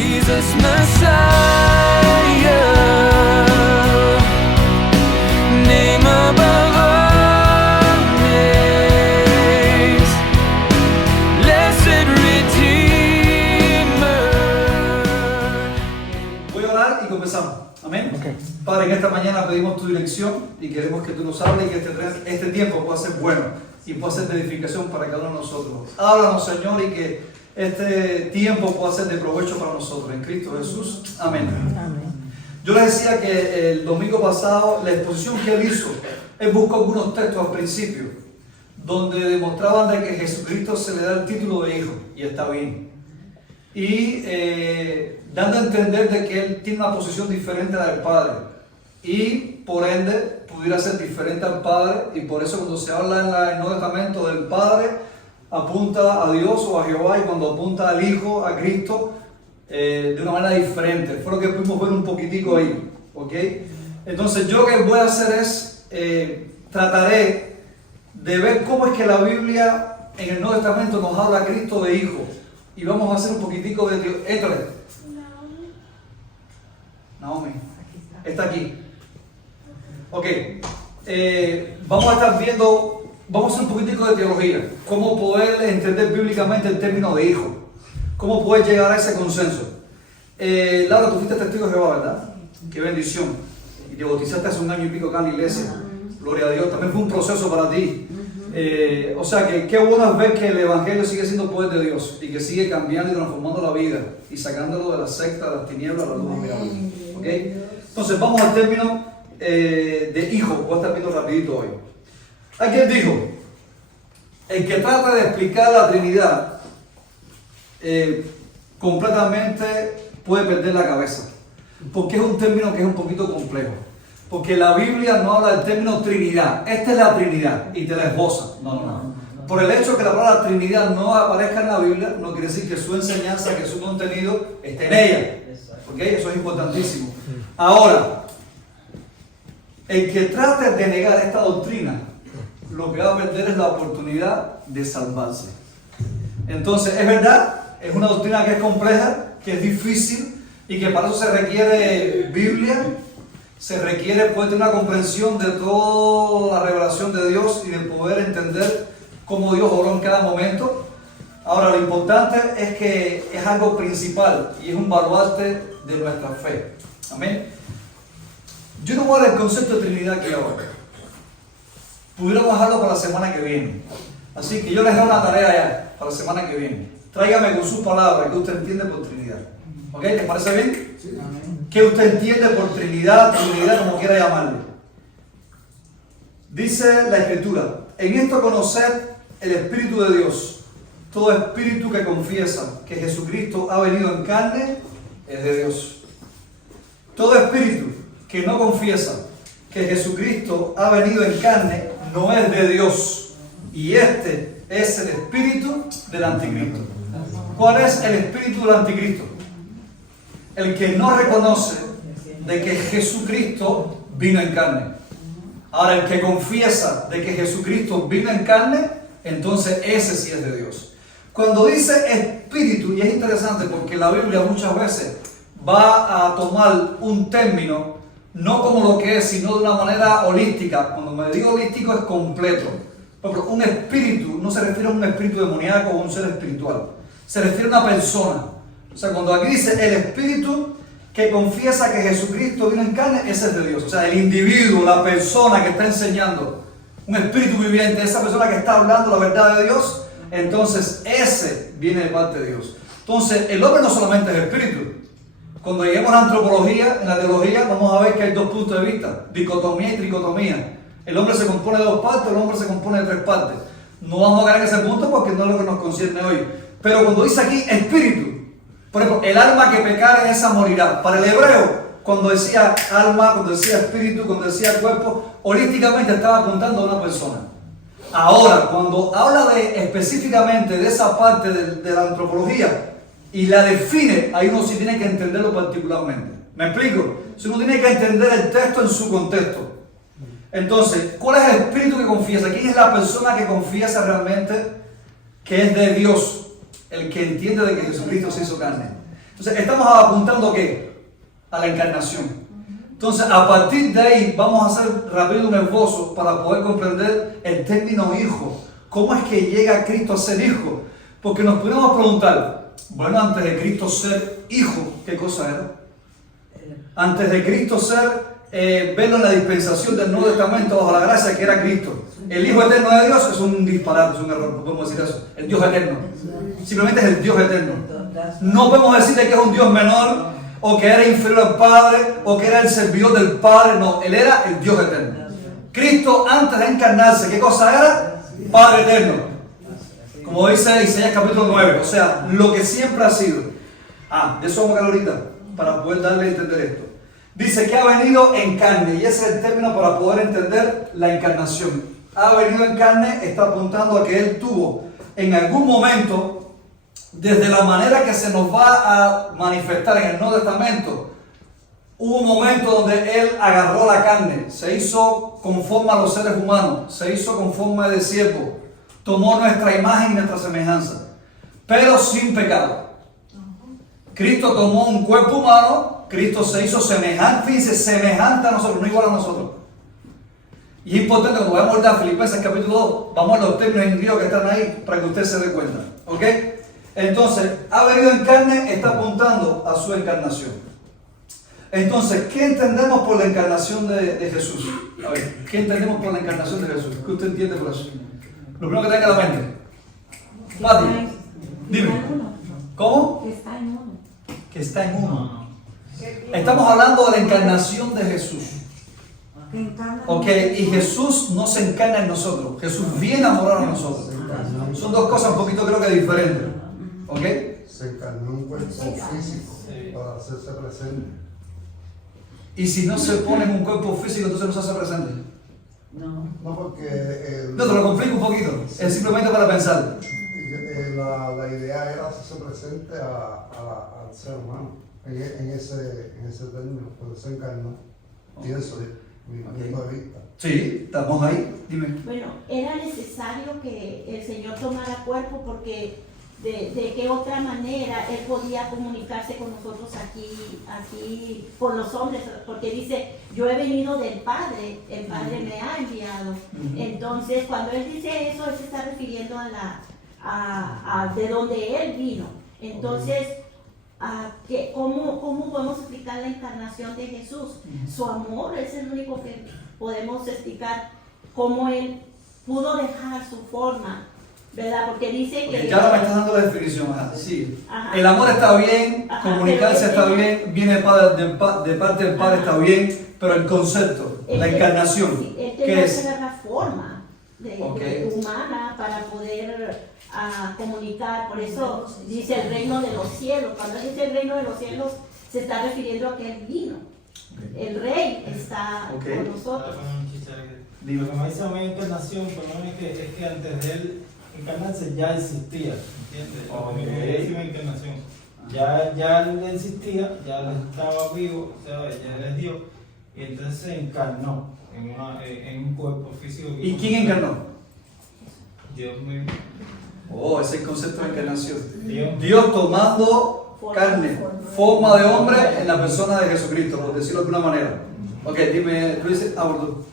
Jesus Messiah, name above all names, blessed Redeemer. Voy a orar y comenzamos. Amén. Okay. Padre, en esta mañana pedimos tu dirección y queremos que tú nos hables y que este tiempo pueda ser bueno y pueda ser de edificación para cada uno de nosotros. Háblanos, Señor, y que este tiempo pueda ser de provecho para nosotros. En Cristo Jesús. Amén. Amén. Yo les decía que el domingo pasado la exposición que él hizo, él buscó algunos textos al principio donde demostraban de que Jesucristo se le da el título de hijo, y está bien. Y dando a entender de que él tiene una posición diferente a la del Padre y por ende pudiera ser diferente al Padre, y por eso cuando se habla en el Nuevo Testamento del Padre apunta a Dios o a Jehová, y cuando apunta al Hijo, a Cristo, de una manera diferente. Fue lo que pudimos ver un poquitico ahí, ¿ok? Entonces yo lo que voy a hacer es trataré de ver cómo es que la Biblia en el Nuevo Testamento nos habla a Cristo de hijo. Y vamos a hacer un poquitico de Dios. Éntale. Naomi. Está aquí. Ok. Vamos a estar viendo, vamos a hacer un poquitico de teología. Cómo poder entender bíblicamente el término de hijo. Cómo poder llegar a ese consenso. Laura, tú fuiste testigo de Jehová, ¿verdad? Qué bendición. Y te bautizaste hace 1 año y pico acá en la iglesia. Gloria a Dios. También fue un proceso para ti. O sea que qué bueno es ver que el Evangelio sigue siendo poder de Dios y que sigue cambiando y transformando la vida y sacándolo de la secta, de las tinieblas, a la luz admirable. ¿Okay? Entonces vamos al término de hijo. Voy a estar viendo rapidito hoy. Aquí él dijo, el que trata de explicar la Trinidad completamente puede perder la cabeza, porque es un término que es un poquito complejo. Porque la Biblia no habla del término Trinidad. Esta es la Trinidad y te la esboza. No. Por el hecho de que la palabra Trinidad no aparezca en la Biblia, no quiere decir que su enseñanza, que su contenido esté en ella. ¿Ok? Eso es importantísimo. Ahora, el que trate de negar esta doctrina, lo que va a perder es la oportunidad de salvarse. Entonces, es verdad, es una doctrina que es compleja, que es difícil y que para eso se requiere Biblia. Se requiere pues de una comprensión de toda la revelación de Dios y de poder entender cómo Dios obró en cada momento. Ahora, lo importante es que es algo principal y es un baluarte de nuestra fe. Amén. Yo no voy a dar el concepto de Trinidad aquí ahora. Pudiéramos dejarlo para la semana que viene. Así que yo les doy una tarea ya para la semana que viene. Tráigame con sus palabras que usted entiende por Trinidad. ¿Ok? ¿Les parece bien? Sí. Amén. ¿Qué usted entiende por Trinidad, como quiera llamarle? Dice la Escritura, en esto conocer el Espíritu de Dios. Todo espíritu que confiesa que Jesucristo ha venido en carne es de Dios. Todo espíritu que no confiesa que Jesucristo ha venido en carne no es de Dios. Y este es el espíritu del anticristo. ¿Cuál es el espíritu del anticristo? El que no reconoce de que Jesucristo vino en carne. Ahora, el que confiesa de que Jesucristo vino en carne, entonces ese sí es de Dios. Cuando dice espíritu, y es interesante porque la Biblia muchas veces va a tomar un término, no como lo que es, sino de una manera holística. Cuando me digo holístico es completo. Por ejemplo, un espíritu no se refiere a un espíritu demoníaco o un ser espiritual. Se refiere a una persona. O sea, cuando aquí dice el espíritu que confiesa que Jesucristo vino en carne, ese es de Dios. O sea, el individuo, la persona que está enseñando, un espíritu viviente, esa persona que está hablando la verdad de Dios, entonces ese viene de parte de Dios. Entonces, el hombre no solamente es espíritu. Cuando lleguemos a la antropología, en la teología, vamos a ver que hay dos puntos de vista, dicotomía y tricotomía. El hombre se compone de 2 partes, el hombre se compone de 3 partes. No vamos a caer en ese punto porque no es lo que nos concierne hoy. Pero cuando dice aquí espíritu, por ejemplo, el alma que pecare, esa morirá. Para el hebreo, cuando decía alma, cuando decía espíritu, cuando decía cuerpo, holísticamente estaba apuntando a una persona. Ahora, cuando habla específicamente de esa parte de la antropología y la define, ahí uno sí tiene que entenderlo particularmente. ¿Me explico? Si uno tiene que entender el texto en su contexto. Entonces, ¿cuál es el espíritu que confiesa? ¿Quién es la persona que confiesa realmente que es de Dios? El que entiende de que Jesucristo se hizo carne. Entonces, estamos apuntando ¿qué? A la encarnación. Entonces, a partir de ahí, vamos a hacer rápido un esbozo para poder comprender el término hijo. ¿Cómo es que llega Cristo a ser hijo? Porque nos podemos preguntar, bueno, antes de Cristo ser hijo, ¿qué cosa era? Antes de Cristo ser, verlo en la dispensación del Nuevo Testamento bajo la gracia que era Cristo. El Hijo Eterno de Dios es un disparate, es un error, no podemos decir eso. El Dios Eterno. Simplemente es el Dios Eterno. No podemos decirle que es un Dios menor, o que era inferior al Padre, o que era el servidor del Padre. No, Él era el Dios Eterno. Cristo, antes de encarnarse, ¿qué cosa era? Padre Eterno. Como dice Isaías capítulo 9, o sea, lo que siempre ha sido. De eso vamos a hablar ahorita, para poder darle a entender esto. Dice que ha venido en carne, y ese es el término para poder entender la encarnación. Ha venido en carne, está apuntando a que Él tuvo en algún momento, desde la manera que se nos va a manifestar en el Nuevo Testamento, hubo un momento donde Él agarró la carne, se hizo conforme a los seres humanos, se hizo conforme de siervo, tomó nuestra imagen y nuestra semejanza, pero sin pecado. Cristo tomó un cuerpo humano, Cristo se hizo semejante, fíjense, semejante a nosotros, no igual a nosotros. Y es importante cuando vayamos a Filipenses capítulo 2, vamos a los términos en griego que están ahí para que usted se dé cuenta. ¿Ok? Entonces, ha venido en carne, está apuntando a su encarnación. Entonces, ¿qué entendemos por la encarnación de Jesús? A ver, ¿qué entendemos por la encarnación de Jesús? ¿Qué usted entiende por eso? Lo primero que tenga en la mente. Mati, dime. ¿Cómo? Que está en uno. Que está en uno. Estamos hablando de la encarnación de Jesús. Ok, y Jesús no se encarna en nosotros. Jesús viene a morar en nosotros. Son dos cosas un poquito creo que diferentes. ¿Ok? Se encarnó un cuerpo físico para hacerse presente. Y si no se pone en un cuerpo físico, entonces no se hace presente. No, porque No, te lo complico un poquito. Es simplemente para pensar. la idea era hacerse presente al ser humano en ese término, por eso encarnó. Pienso yo. Mi punto de vista. Sí, estamos ahí. Dime. Bueno, era necesario que el Señor tomara cuerpo porque de qué otra manera Él podía comunicarse con nosotros aquí con los hombres, porque dice, yo he venido del Padre, el Padre me ha enviado. Entonces, cuando Él dice eso, Él se está refiriendo a de donde Él vino. Entonces, ¿cómo podemos explicar la encarnación de Jesús? Su amor es el único que podemos explicar cómo Él pudo dejar su forma, ¿verdad? Porque dice que... Ya ahora me estás dando la definición. Sí. Ajá. El amor está bien, comunicarse pero está bien, viene de parte del Padre está bien, pero el concepto, la encarnación, sí, Él ¿qué tenía es? que dar la forma de humana para poder comunicar. Por eso dice el reino de los cielos. Cuando dice el reino de los cielos, se está refiriendo a que Él vino. El rey está con nosotros. Lo que me dice a mí encarnación, por lo menos es que antes de Él encarnarse ya existía, ¿entiendes? Lo que me dice encarnación. Ya Él existía, ya Él estaba vivo, o sea, ya Él es Dios, y entonces se encarnó en un cuerpo físico. ¿Y quién encarnó? Dios mismo. Oh, ese es el concepto de encarnación. Dios. Dios tomando carne, forma de hombre en la persona de Jesucristo, por decirlo de alguna manera. Ok, dime, Luis, abordo.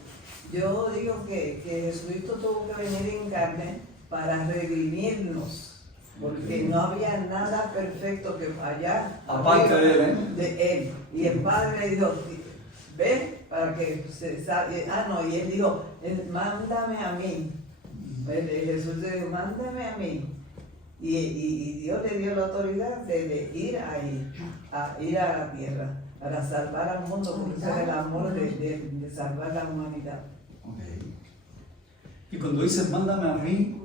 Yo digo que Jesucristo tuvo que venir en carne para redimirnos, porque no había nada perfecto que fallar Aparte de él, de Él. Y el Padre le dijo, ve para que se salve. Y Él dijo, mándame a mí. Jesús le dijo, mándame a mí. Y Dios le dio la autoridad de ir ahí, a ir a la tierra, para salvar al mundo, porque ese es el amor de salvar la humanidad. Okay. Y cuando dices mándame a mí,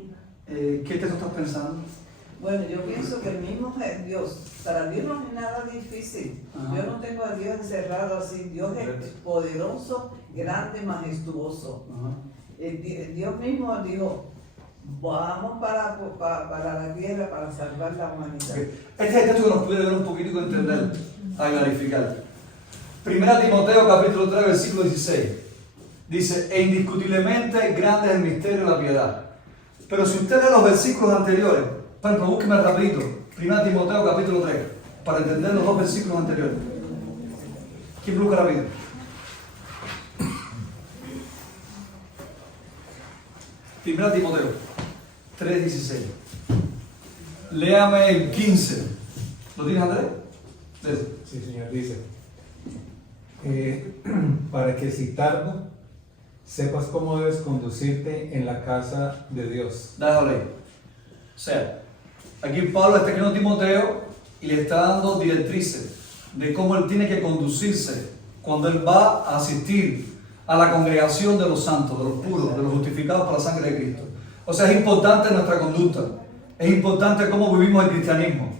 ¿qué texto estás pensando? Bueno, yo pienso que el mismo es Dios. Para Dios no es nada difícil. Ajá. Yo no tengo a Dios encerrado así. Dios es poderoso, grande, majestuoso. Ajá. Dios mismo dijo, vamos para la tierra para salvar la humanidad. Okay. Este es el texto que nos puede ver un poquito y entender, a clarificar. Primera Timoteo capítulo 3, versículo 16. Dice, e indiscutiblemente grande es el misterio de la piedad. Pero si usted lee los versículos anteriores, por ejemplo, búsqueme rapidito. Primera Timoteo capítulo 3. para entender los dos versículos anteriores. ¿Quién busca rápido? Primera Timoteo 3:16. Léame el 15. ¿Lo tienes, Andrés? Sí, señor, dice, para que si tardo, sepas cómo debes conducirte en la casa de Dios. Déjalo ahí. O sea, aquí Pablo está escribiendo a Timoteo y le está dando directrices de cómo él tiene que conducirse cuando él va a asistir a la congregación de los santos, de los puros, de los justificados por la sangre de Cristo. O sea, es importante nuestra conducta, es importante cómo vivimos el cristianismo.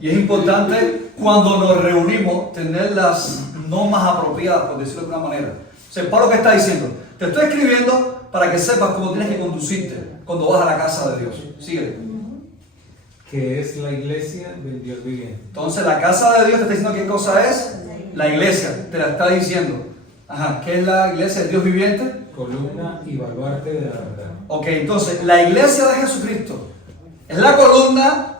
Y es importante cuando nos reunimos tener las normas apropiadas, por decirlo de alguna manera. O sea, Pablo, ¿qué está diciendo? Te estoy escribiendo para que sepas cómo tienes que conducirte cuando vas a la casa de Dios. Síguele. Que es la iglesia del Dios viviente. Entonces, la casa de Dios te está diciendo qué cosa es. La iglesia, te la está diciendo. Ajá, ¿qué es la iglesia del Dios viviente? Columna y baluarte de la verdad. Ok, entonces, la iglesia de Jesucristo es la columna,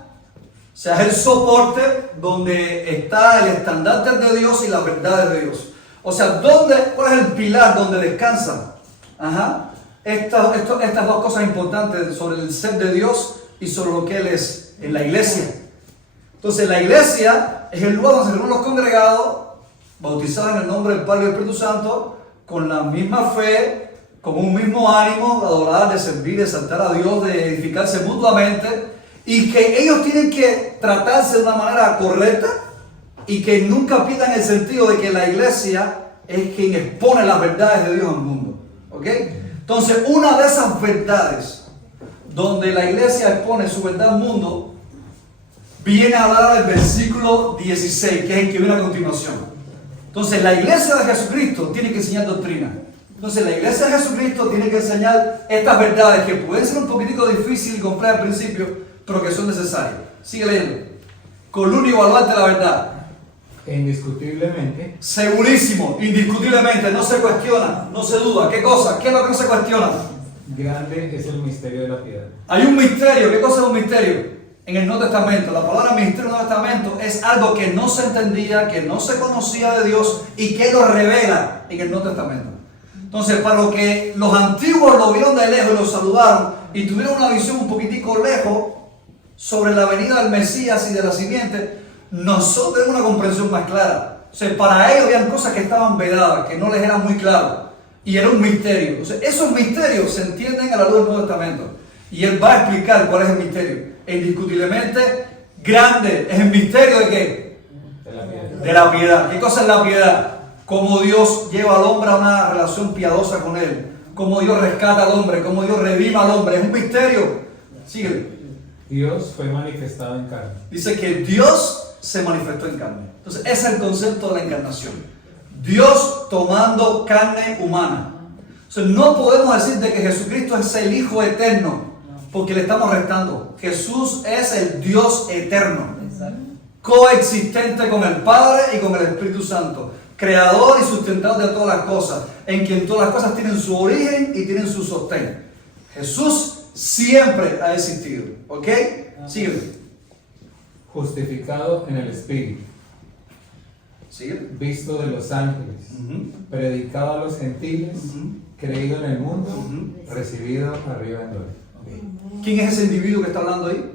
o sea, es el soporte donde está el estandarte de Dios y las verdades de Dios. O sea, ¿cuál es el pilar donde descansan? Ajá, estas dos cosas importantes sobre el ser de Dios y sobre lo que Él es, en la iglesia. Entonces, la iglesia es el lugar donde se reúnen los congregados, bautizados en el nombre del Padre y del Espíritu Santo, con la misma fe, con un mismo ánimo de adorar, de servir, de exaltar a Dios, de edificarse mutuamente, y que ellos tienen que tratarse de una manera correcta y que nunca pierdan el sentido de que la iglesia es quien expone las verdades de Dios al mundo. ¿Ok? Entonces, una de esas verdades donde la iglesia expone su verdad al mundo viene a hablar del versículo 16, que es el que viene a continuación. Entonces, la iglesia de Jesucristo tiene que enseñar doctrina. Entonces, la iglesia de Jesucristo tiene que enseñar estas verdades que pueden ser un poquitico difíciles y complejas al principio, pero que son necesarias. Sigue leyendo. Columna y baluarte de la verdad. E indiscutiblemente, Segurísimo, indiscutiblemente, no se cuestiona, no se duda. ¿Qué cosa? ¿Qué es lo que no se cuestiona? grande es el misterio de la piedad. Hay un misterio. ¿Qué cosa es un misterio? En el Nuevo Testamento, la palabra misterio en el Nuevo Testamento es algo que no se entendía, que no se conocía de Dios y que lo revela en el Nuevo Testamento. Entonces, para lo que los antiguos lo vieron de lejos y lo saludaron y tuvieron una visión un poquitico lejos sobre la venida del Mesías y de la simiente, nosotros tenemos una comprensión más clara. O sea, para ellos habían cosas que estaban vedadas, que no les eran muy claras y era un misterio. O sea, esos misterios se entienden a la luz del Nuevo Testamento y él va a explicar cuál es el misterio. Indiscutiblemente grande es el misterio de ¿qué? De la piedad. ¿Qué cosa es la piedad? Cómo Dios lleva al hombre a una relación piadosa con él, cómo Dios rescata al hombre, cómo Dios redima al hombre. Es un misterio. Síguele. Dios fue manifestado en carne. Dice que Dios se manifestó en carne. Entonces ese es el concepto de la encarnación. Dios tomando carne humana. O sea, no podemos decir de que Jesucristo es el Hijo eterno porque le estamos restando. Jesús es el Dios eterno, coexistente con el Padre y con el Espíritu Santo, creador y sustentador de todas las cosas, en quien todas las cosas tienen su origen y tienen su sostén. Jesús siempre ha existido. ¿Ok? Sígueme. Justificado en el Espíritu, Sígueme. visto de los ángeles, predicado a los gentiles, creído en el mundo, recibido arriba en gloria. ¿Quién es ese individuo que está hablando ahí?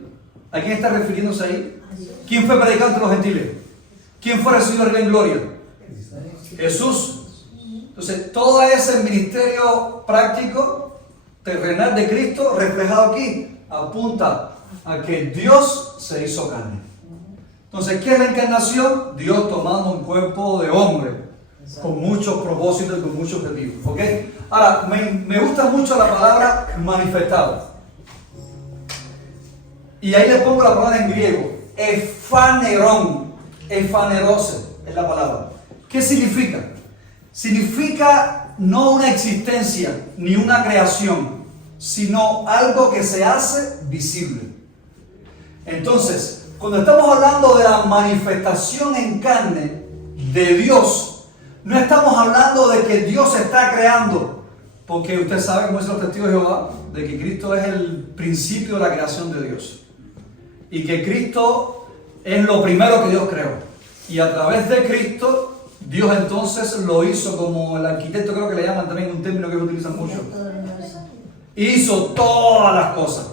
¿A quién está refiriéndose ahí? ¿Quién fue predicado entre los gentiles? ¿Quién fue recibido arriba en gloria? Jesús. Entonces, todo ese ministerio práctico, terrenal de Cristo, reflejado aquí, apunta a que Dios se hizo carne. Entonces, ¿qué es la encarnación? Dios tomando un cuerpo de hombre, con muchos propósitos y con muchos objetivos. ¿Ok? Ahora, me gusta mucho la palabra manifestado. Y ahí le pongo la palabra en griego, efanerón, efanerose es la palabra. ¿Qué significa? Significa no una existencia ni una creación, sino algo que se hace visible. Entonces, cuando estamos hablando de la manifestación en carne de Dios, no estamos hablando de que Dios está creando, porque usted sabe, como dicen los testigos de Jehová, de que Cristo es el principio de la creación de Dios. Y que Cristo es lo primero que Dios creó. Y a través de Cristo, Dios entonces lo hizo como el arquitecto, creo que le llaman también un término que ellos utilizan mucho. Hizo todas las cosas.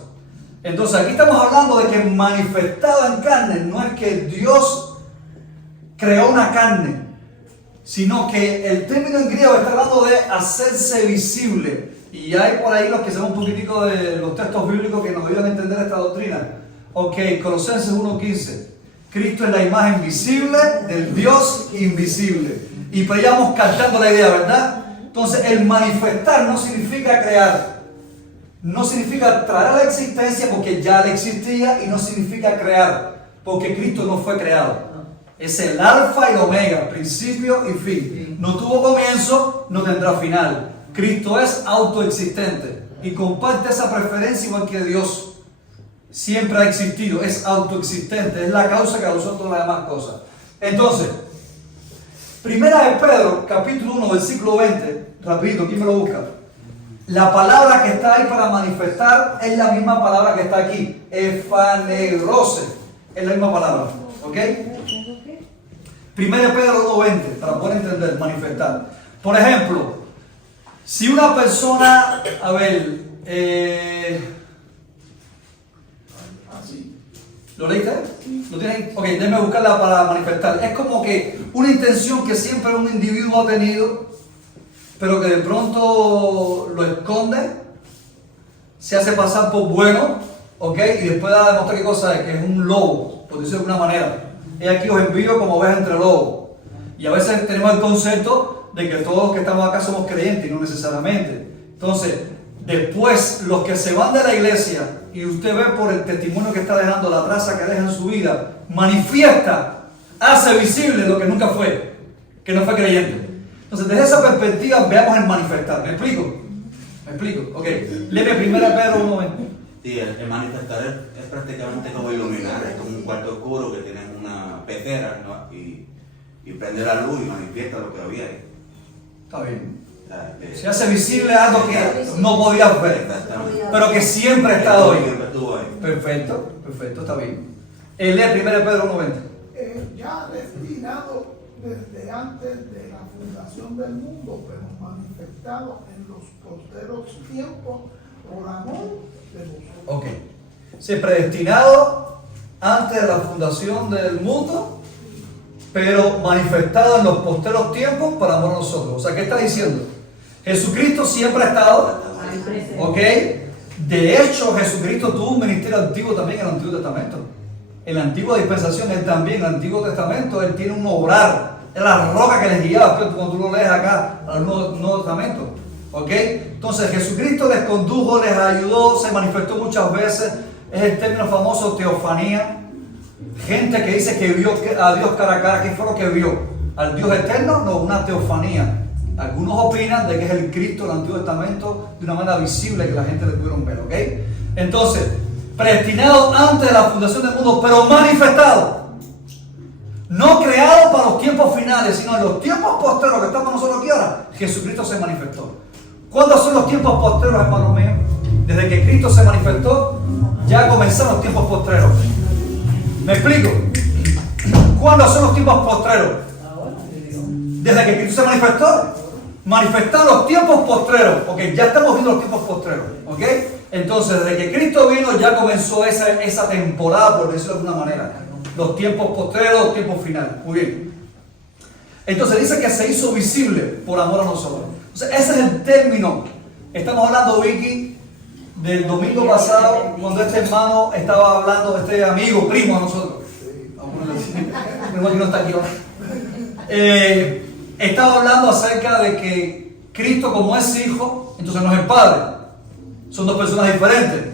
Entonces aquí estamos hablando de que manifestado en carne no es que Dios creó una carne, sino que el término en griego está hablando de hacerse visible. Y hay por ahí los que saben un poquitico de los textos bíblicos que nos ayudan a entender esta doctrina. Ok, Colosenses 1:15. Cristo es la imagen visible del Dios invisible. Y pues ya vamos captando la idea, ¿verdad? Entonces el manifestar no significa crear. No significa traer a la existencia porque ya le existía, y no significa crear porque Cristo no fue creado. Es el alfa y el omega, principio y fin. No tuvo comienzo, no tendrá final. Cristo es autoexistente y comparte esa preferencia igual que Dios. Siempre ha existido, es autoexistente, es la causa que causó todas las demás cosas. Entonces, Primera de Pedro, capítulo 1, versículo 20, rapidito, ¿quién me lo busca? La palabra que está ahí para manifestar es la misma palabra que está aquí, efanerose, es la misma palabra, ¿ok? Primera de Pedro 1:20, para poder entender, manifestar. Por ejemplo, si una persona, a ver, ¿lo leíste? ¿Lo tienes ahí? Ok, déjame buscarla para manifestar. Es como que una intención que siempre un individuo ha tenido, pero que de pronto lo esconde, se hace pasar por bueno, ok, y después da a demostrar qué cosa es, que es un lobo, por decirlo de alguna manera. He aquí os envío como ovejas entre lobos. Y a veces tenemos el concepto de que todos los que estamos acá somos creyentes, y no necesariamente. Entonces, después, los que se van de la iglesia, y usted ve por el testimonio que está dejando, la traza que deja en su vida, manifiesta, hace visible lo que nunca fue, que no fue creyente. Entonces, desde esa perspectiva, veamos el manifestar. ¿Me explico? ¿Me explico? Ok. Léeme primero Pedro 1:20. Sí, el manifestar es prácticamente como iluminar, es como un cuarto oscuro que tiene una pecera, ¿no? y prende la luz y manifiesta lo que había ahí. Está bien. O sea, Se hace visible algo que no podías ver, pero que siempre ha estado ahí. Siempre estuvo ahí. Perfecto, perfecto, está bien. Lee 1 Pedro 1:20. Ya destinado desde antes de la fundación del mundo, pero manifestado en los posteros tiempos por amor de vosotros. Ok. Se predestinado antes de la fundación del mundo, pero manifestado en los posteros tiempos para amor a nosotros. O sea, ¿qué está diciendo? Jesucristo siempre ha estado, ¿ok? De hecho, Jesucristo tuvo un ministerio activo también en el Antiguo Testamento. En la antigua dispensación, él también, en el Antiguo Testamento, él tiene un obrar. Es la roca que les guiaba, cuando tú lo lees acá, al Nuevo Testamento. ¿Ok? Entonces, Jesucristo les condujo, les ayudó, se manifestó muchas veces. Es el término famoso teofanía. Gente que dice que vio a Dios cara a cara. ¿Qué fue lo que vio? ¿Al Dios eterno? No, una teofanía. Algunos opinan de que es el Cristo del Antiguo Testamento de una manera visible que la gente le pudieron ver, ¿ok? Entonces, predestinado antes de la fundación del mundo, pero manifestado. No creado para los tiempos finales, sino en los tiempos posteros que estamos nosotros aquí ahora, Jesucristo se manifestó. ¿Cuándo son los tiempos posteros, hermanos míos? Desde que Cristo se manifestó, ya comenzaron los tiempos postreros. ¿Me explico? ¿Cuándo son los tiempos postreros? Desde que Cristo se manifestó. Manifestaron los tiempos postreros, porque ya estamos viendo los tiempos postreros, ¿ok? Entonces, desde que Cristo vino, ya comenzó esa temporada, por decirlo de alguna manera. Los tiempos postreros, los tiempos finales. Muy bien. Entonces, dice que se hizo visible por amor a nosotros. O sea, ese es el término. Estamos hablando, Vicky, del domingo pasado, cuando este hermano estaba hablando, este amigo, primo de nosotros. Mi hermano que no está aquí ahora. Estaba hablando acerca de que Cristo, como es hijo, entonces no es el padre. Son dos personas diferentes.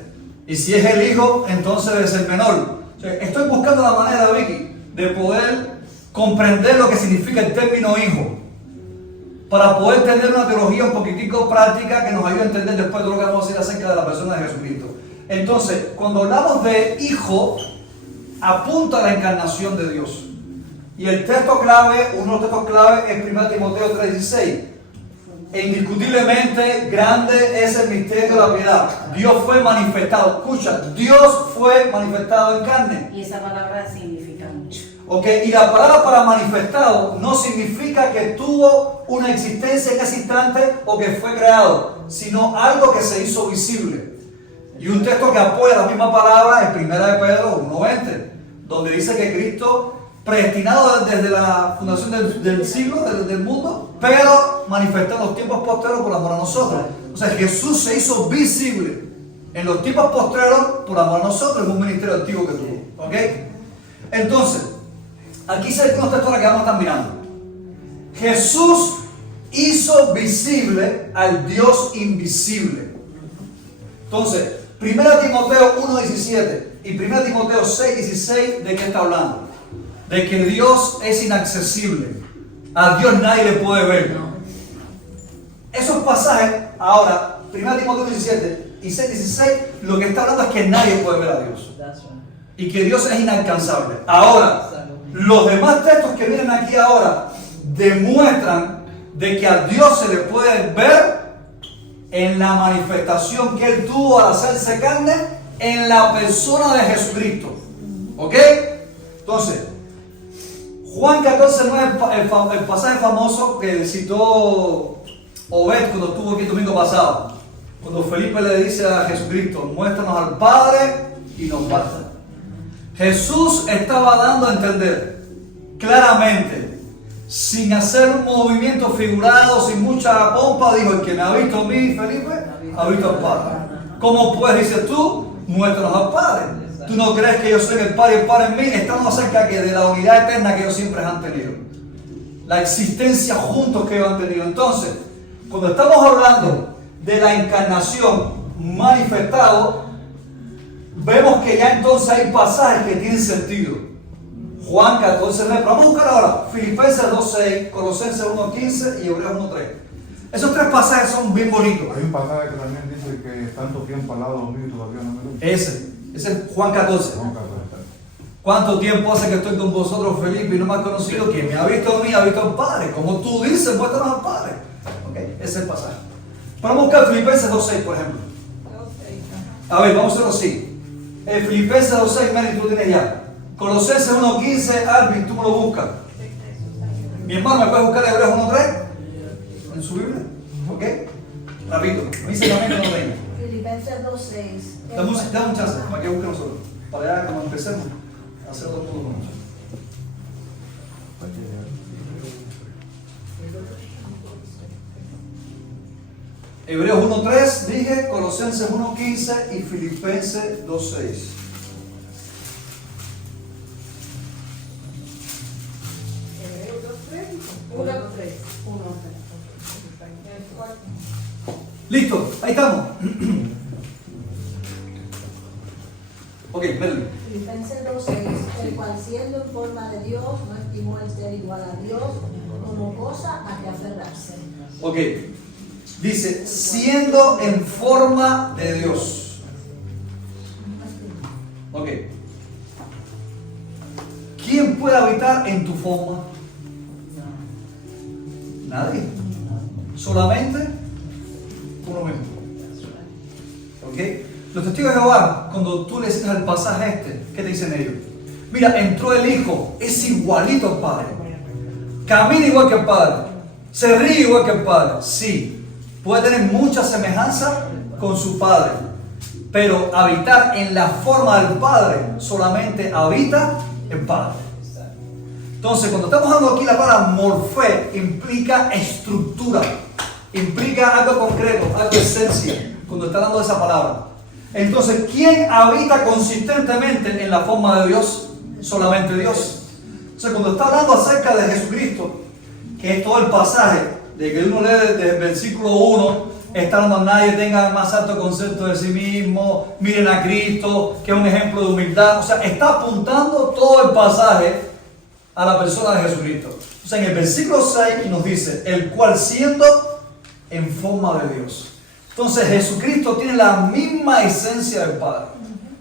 Y si es el hijo, entonces es el menor. O sea, estoy buscando la manera, Vicky, de poder comprender lo que significa el término hijo, para poder tener una teología un poquitico práctica que nos ayude a entender después de lo que vamos a decir acerca de la persona de Jesucristo. Entonces, cuando hablamos de hijo, apunta a la encarnación de Dios. Y el texto clave, uno de los textos clave es 1 Timoteo 3:16. Indiscutiblemente grande es el misterio de la piedad. Dios fue manifestado. Escucha, Dios fue manifestado en carne. Y esa palabra significa ¿Ok? Y la palabra para manifestado no significa que tuvo una existencia en ese instante o que fue creado, sino algo que se hizo visible. Y un texto que apoya la misma palabra es 1 de Pedro 1:20, donde dice que Cristo, predestinado desde la fundación del siglo, del mundo, pero manifestado en los tiempos postreros por amor a nosotros. O sea, Jesús se hizo visible en los tiempos postreros por amor a nosotros en un ministerio activo que tuvo. ¿Ok? Entonces, aquí se hay unos textos que vamos a estar mirando. Jesús hizo visible al Dios invisible. Entonces, 1 Timoteo 1:17 y 1 Timoteo 6:16, ¿de qué está hablando? De que Dios es inaccesible. A Dios nadie le puede ver. Esos pasajes, ahora, 1 Timoteo 1:17 y 6:16, lo que está hablando es que nadie puede ver a Dios. Y que Dios es inalcanzable. Ahora, los demás textos que vienen aquí ahora demuestran de que a Dios se le puede ver en la manifestación que Él tuvo al hacerse carne en la persona de Jesucristo. ¿Ok? Entonces, Juan 14:9, el pasaje famoso que citó Obed cuando estuvo aquí el domingo pasado. Cuando Felipe le dice a Jesucristo, muéstranos al Padre y nos basta. Jesús estaba dando a entender claramente, sin hacer un movimiento figurado, sin mucha pompa, dijo, el que me ha visto a mí, Felipe, ha visto al Padre. ¿Cómo pues, dices tú, muéstranos al Padre? ¿Tú no crees que yo soy el Padre y el Padre en mí? Estamos acerca de la unidad eterna que ellos siempre han tenido. La existencia juntos que ellos han tenido. Entonces, cuando estamos hablando de la encarnación manifestado, vemos que ya entonces hay pasajes que tienen sentido. Juan 14:9, vamos a buscar ahora Filipenses 2:6, Colosenses 1:15 y Hebreos 1:3. Esos tres pasajes son bien bonitos. Hay un pasaje que también dice que tanto tiempo al lado mío y todavía no me gusta. Ese es Juan 14. ¿Cuánto tiempo hace que estoy con vosotros, Felipe, y no me has conocido? Quien me ha visto a mí, ha visto al Padre. Como tú dices, muéstranos al Padre. Okay, ese es el pasaje. Vamos a buscar Filipenses 2:6, por ejemplo. A ver, vamos a hacerlo así. Filipenses 2:6, Mary, tú tienes ya. Colosenses 1:15, Alvin, tú me lo buscas. Mi hermano, ¿me puedes buscar Hebreos 1:3? En su Biblia. ¿Ok? Rapidito. Me dice también que no tenga. Filipenses 2:6. Dame un chance para que busque nosotros. Para ya cuando empecemos a hacer todo el mundo con nosotros. Hebreos 1:3, dije, Colosenses 1:15 y Filipenses 2:6. Hebreos 2:3. 1:3. Listo, ahí estamos. Ok, Merlin. Filipenses 2:6, el cual siendo en forma de Dios, no estimó el ser igual a Dios como cosa a que aferrarse. Ok, dice, siendo en forma de Dios. Ok. ¿Quién puede habitar en tu forma? Nadie. Solamente uno mismo. ¿Ok? Los testigos de Jehová, cuando tú le citas el pasaje este, ¿qué te dicen ellos? Mira, entró el Hijo, es igualito al Padre. Camina igual que el Padre. Se ríe igual que el Padre. Sí, puede tener mucha semejanza con su Padre. Pero habitar en la forma del Padre, solamente habita el Padre. Entonces, cuando estamos hablando aquí, la palabra morfé implica estructura, implica algo concreto, algo de esencia, cuando está hablando de esa palabra. Entonces, ¿quién habita consistentemente en la forma de Dios? Solamente Dios. Entonces, cuando está hablando acerca de Jesucristo, que es todo el pasaje, de que uno lee desde el versículo 1, está hablando, nadie tenga más alto concepto de sí mismo, miren a Cristo, que es un ejemplo de humildad. O sea, está apuntando todo el pasaje a la persona de Jesucristo. O sea, en el versículo 6 nos dice, el cual siendo en forma de Dios. Entonces, Jesucristo tiene la misma esencia del Padre,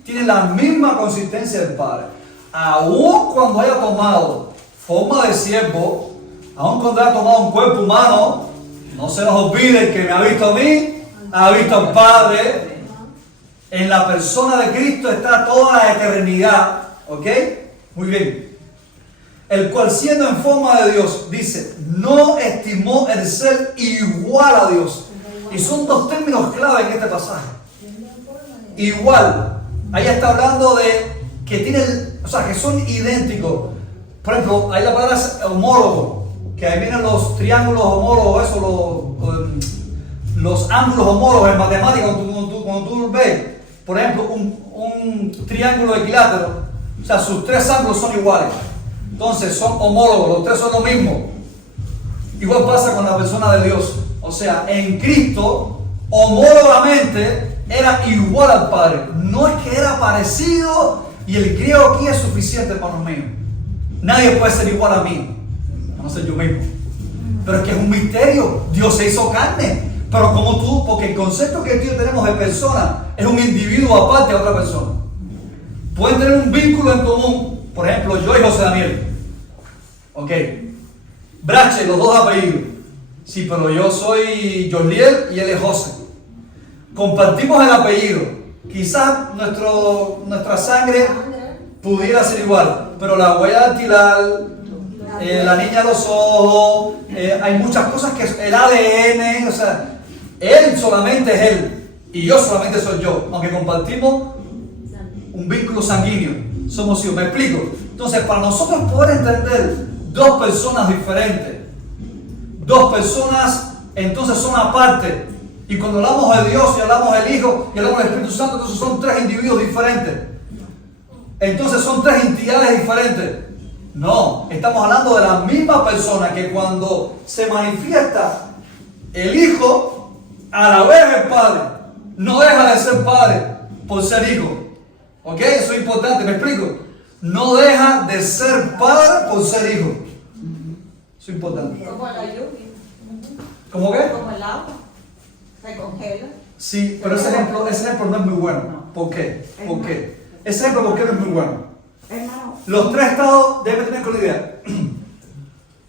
tiene la misma consistencia del Padre. Aún cuando haya tomado forma de siervo, aún cuando haya tomado un cuerpo humano, no se nos olvide que me ha visto a mí, ha visto al Padre. En la persona de Cristo está toda la eternidad. ¿Ok? Muy bien. el cual siendo en forma de Dios, dice, no estimó el ser igual a Dios. Y son dos términos clave en este pasaje. Igual. Ahí está hablando de que tienen, o sea, que son idénticos. Por ejemplo, hay la palabra homólogo, que ahí vienen los triángulos homólogos, eso, los ángulos homólogos en matemáticas, cuando tú ves, por ejemplo, un triángulo equilátero, o sea, sus tres ángulos son iguales. Entonces son homólogos, los tres son lo mismo. Igual pasa con la persona de Dios. O sea, en Cristo, homólogamente, era igual al Padre. No es que era parecido, y el griego aquí es suficiente, hermanos míos. Nadie puede ser igual a mí, a no ser yo mismo. Pero es que es un misterio. Dios se hizo carne. Pero como tú, porque el concepto que tú y yo tenemos de persona es un individuo aparte de otra persona. Pueden tener un vínculo en común. Por ejemplo, yo y José Daniel. Ok. Brache, los dos apellidos. Sí, pero yo soy Josliel y él es José. Compartimos el apellido. Quizás nuestra sangre pudiera ser igual, pero la huella dactilar, la niña de los ojos, hay muchas cosas que el ADN, o sea, él solamente es él y yo solamente soy yo, aunque compartimos un vínculo sanguíneo, somos hijos. ¿Me explico? Entonces, para nosotros poder entender dos personas diferentes, dos personas entonces son aparte. Y cuando hablamos de Dios y hablamos del Hijo y hablamos del Espíritu Santo, entonces son tres individuos diferentes. Entonces son tres entidades diferentes. No, estamos hablando de la misma persona que cuando se manifiesta el Hijo, a la vez el Padre. No deja de ser Padre por ser Hijo. ¿Ok? Eso es importante, ¿me explico? No deja de ser Padre por ser Hijo. Eso es importante. Como la lluvia. ¿Cómo qué? Como el agua. Se congela. Sí, pero ese ejemplo no es muy bueno. ¿Por qué? ¿Por qué? Ese ejemplo, ¿por qué no es muy bueno? Los tres estados deben tener con la idea.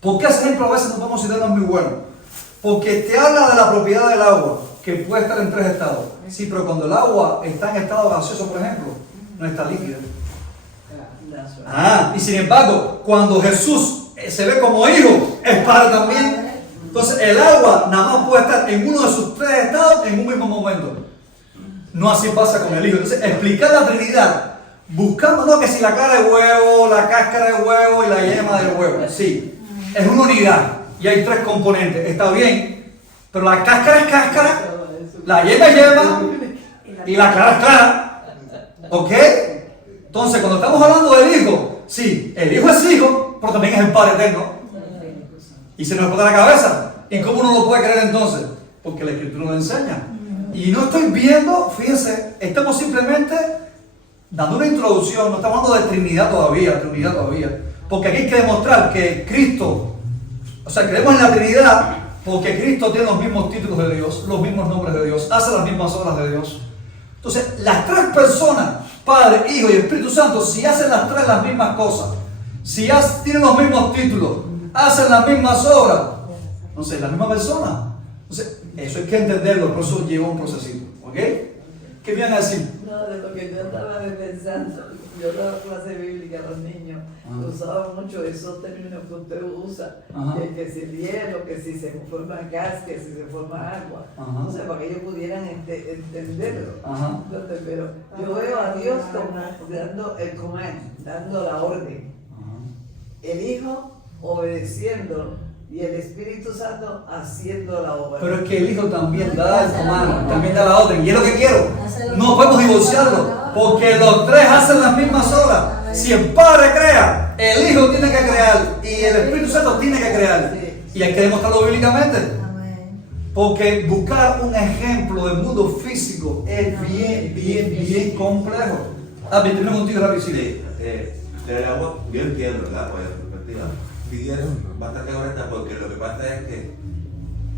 ¿Por qué ese ejemplo a veces no podemos citar no es muy bueno? Porque te habla de la propiedad del agua, que puede estar en tres estados. Sí, pero cuando el agua está en estado gaseoso, por ejemplo, no está líquida. Y sin embargo, cuando Jesús se ve como hijo, es padre también. Entonces el agua nada más puede estar en uno de sus tres estados en un mismo momento. No así pasa con el Hijo. Entonces explicar la Trinidad, buscando no que si la clara de huevo, la cáscara de huevo y la yema del huevo. Sí, es una unidad y hay tres componentes. Está bien, pero la cáscara es cáscara, la yema es yema y la clara es clara. ¿Ok? Entonces cuando estamos hablando del Hijo, sí, el Hijo es Hijo, pero también es el Padre eterno. Y se nos explota la cabeza. ¿Y cómo uno lo puede creer entonces? Porque la Escritura lo enseña. Y no estoy viendo, fíjense, estamos simplemente dando una introducción, no estamos hablando de Trinidad todavía. Porque aquí hay que demostrar que Cristo, o sea, creemos en la Trinidad porque Cristo tiene los mismos títulos de Dios, los mismos nombres de Dios, hace las mismas obras de Dios. Entonces, las tres personas, Padre, Hijo y Espíritu Santo, si hacen las tres las mismas cosas, si tienen los mismos títulos, hacen las mismas obras, entonces es la misma persona. Entonces, eso hay que entenderlo, por eso lleva un procesito. ¿Ok? ¿Qué me van a decir? No, de lo que yo estaba pensando, yo daba clase bíblica a los niños, usaba mucho esos términos que usted usa, que si el hielo, que si se forma gas, que si se forma agua, no sé, para que ellos pudieran entenderlo. Entonces, pero yo veo a Dios como dando el command, dando la orden, el Hijo obedeciendo y el Espíritu Santo haciendo la obra. Pero es que el Hijo también da el comando, también da la orden. Y es lo que quiero. No podemos divorciarlo, porque los tres hacen las mismas obras. Si el Padre crea, el Hijo tiene que crear y el Espíritu Santo tiene que crear. Y hay que demostrarlo bíblicamente. Porque buscar un ejemplo del mundo físico es bien complejo. Termino contigo rapidísimo. Del agua, yo entiendo, ¿verdad? Pues la perspectiva. Y es bastante correcta porque lo que pasa es que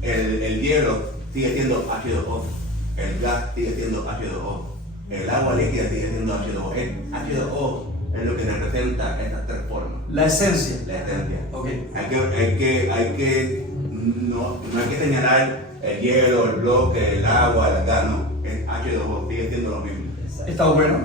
el hielo sigue siendo H2O, el gas sigue siendo H2O, el agua líquida sigue siendo H2O. El H2O es lo que representa estas tres formas. La esencia. La esencia. Okay. No hay que señalar el hielo, el bloque, el agua, el gas, no. Es H2O, sigue siendo lo mismo. Está bueno.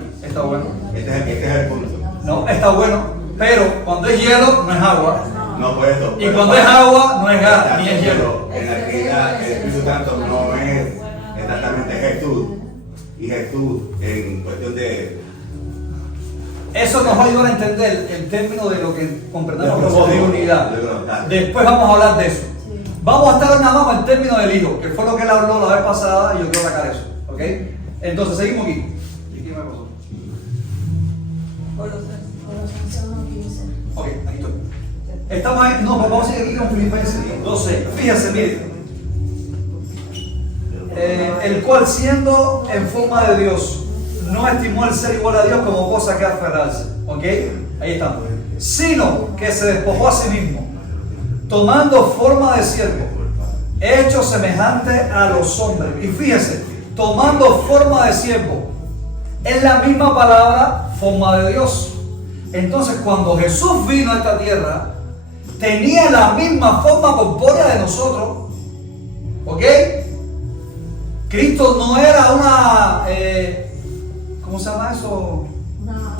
Este es el punto. No, está bueno. Pero cuando es hielo, no es agua. No puede eso. Y cuando es agua, no es gas, ni es hielo. En la Trinidad, el Espíritu Santo no es exactamente Jesús. Y Jesús, en cuestión de. Eso nos va a ayudar a entender el término de lo que comprendemos De como divinidad. Después vamos a hablar de eso. Vamos a estar nada más con el término del Hijo, que fue lo que él habló la vez pasada y yo quiero sacar eso. ¿Ok? Entonces seguimos aquí. ¿Y aquí me pasó? Colosenses 1:15. Ok, aquí estoy. Estamos ahí, no, vamos a seguir aquí con Filipenses 12. Fíjense, miren. El cual siendo en forma de Dios, no estimó el ser igual a Dios como cosa que aferrarse. ¿Ok? Ahí estamos. Sino que se despojó a sí mismo, tomando forma de siervo, hecho semejante a los hombres. Y fíjense, tomando forma de siervo, es la misma palabra, forma de Dios. Entonces, cuando Jesús vino a esta tierra, tenía la misma forma corpórea de nosotros. ¿Ok? Cristo no era una, ¿cómo se llama eso? Una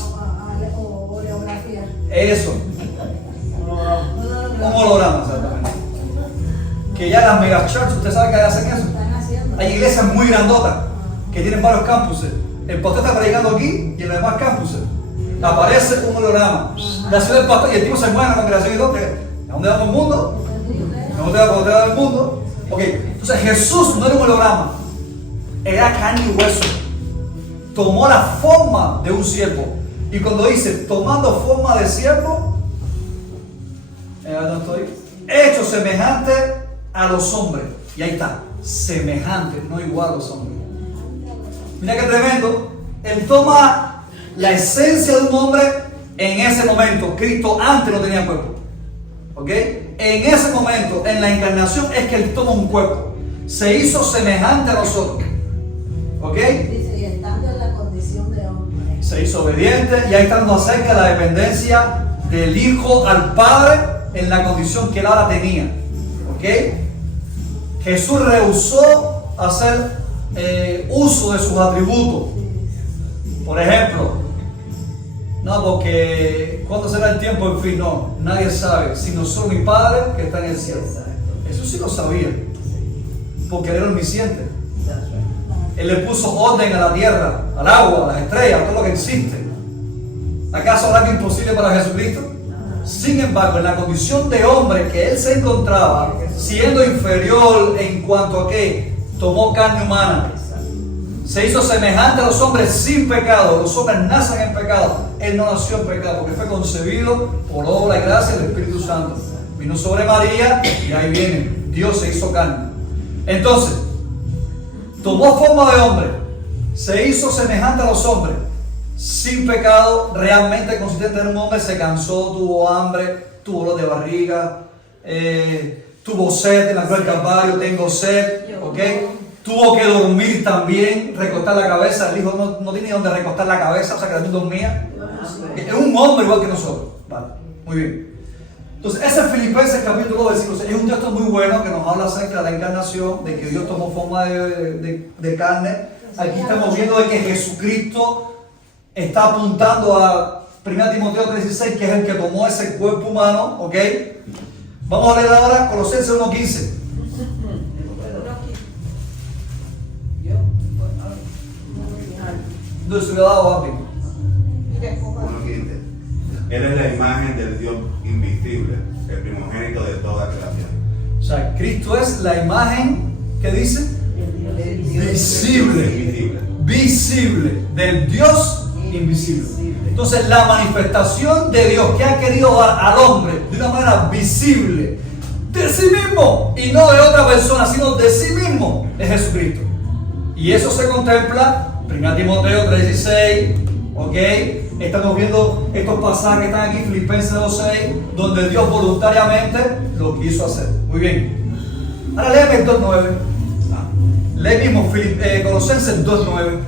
oleografía. Eso. Un holograma, exactamente. Que ya las megachurches, ¿usted sabe que hacen eso? Están haciendo. Hay iglesias muy grandotas que tienen varios campuses. El pastor está predicando aquí y en los demás campuses aparece un holograma. La ciudad del pastor y el tipo se mueve en la congregación y todo. ¿A dónde va el mundo? ¿A dónde va el mundo? Ok, entonces Jesús no era un holograma, era carne y hueso. Tomó la forma de un siervo. Y cuando dice tomando forma de siervo, no estoy, hecho semejante a los hombres. Y ahí está, semejante, no igual a los hombres. Mira qué tremendo. Él toma la esencia de un hombre en ese momento. Cristo antes no tenía cuerpo. ¿Ok? En ese momento, en la encarnación, es que Él toma un cuerpo. Se hizo semejante a nosotros. ¿Ok? Dice, y estando en la condición de hombre. Se hizo obediente y ahí estando acerca de la dependencia del Hijo al Padre en la condición que Él ahora tenía. ¿Ok? Jesús rehusó hacer uso de sus atributos. Por ejemplo, no, porque ¿cuándo será el tiempo? En fin, no, nadie sabe, sino solo mi Padre que está en el cielo. Eso sí lo sabía, porque Él era omnisciente. Él le puso orden a la tierra, al agua, a las estrellas, a todo lo que existe. ¿Acaso habrá algo imposible para Jesucristo? Sin embargo, en la condición de hombre que Él se encontraba, siendo inferior en cuanto a que tomó carne humana, se hizo semejante a los hombres sin pecado. Los hombres nacen en pecado. Él no nació en pecado porque fue concebido por obra y gracia del Espíritu Santo. Vino sobre María y ahí viene. Dios se hizo carne. Entonces, tomó forma de hombre, se hizo semejante a los hombres, sin pecado, realmente consistente en un hombre. Se cansó, tuvo hambre, tuvo dolor de barriga, tuvo sed en la cruz del Calvario, tengo sed, ¿ok? Tuvo que dormir también, recostar la cabeza. El Hijo no tenía donde recostar la cabeza, o sea que también dormía. Es un hombre igual que nosotros. Vale, muy bien. Entonces, ese es Filipenses capítulo 2, versículo 6. Es un texto muy bueno que nos habla acerca de la encarnación, de que Dios tomó forma de carne. Aquí estamos viendo de que Jesucristo está apuntando a 1 Timoteo 3:16, que es el que tomó ese cuerpo humano, ¿ok? Vamos a leer ahora Colosenses 1:15. No se hubiera dado papi. 1:15. Él es la imagen del Dios invisible, el primogénito de toda creación. O sea, Cristo es la imagen, ¿qué dice? Visible. Visible. Del Dios invisible. Entonces, la manifestación de Dios que ha querido dar al hombre de una manera visible de sí mismo y no de otra persona, sino de sí mismo, es Jesucristo. Y eso se contempla 1 Timoteo 3:16, ¿ok? Estamos viendo estos pasajes que están aquí, Filipenses 2:6, donde Dios voluntariamente lo quiso hacer. Muy bien. Ahora léeme el 2:9. Lee mismo Colosenses 2:9.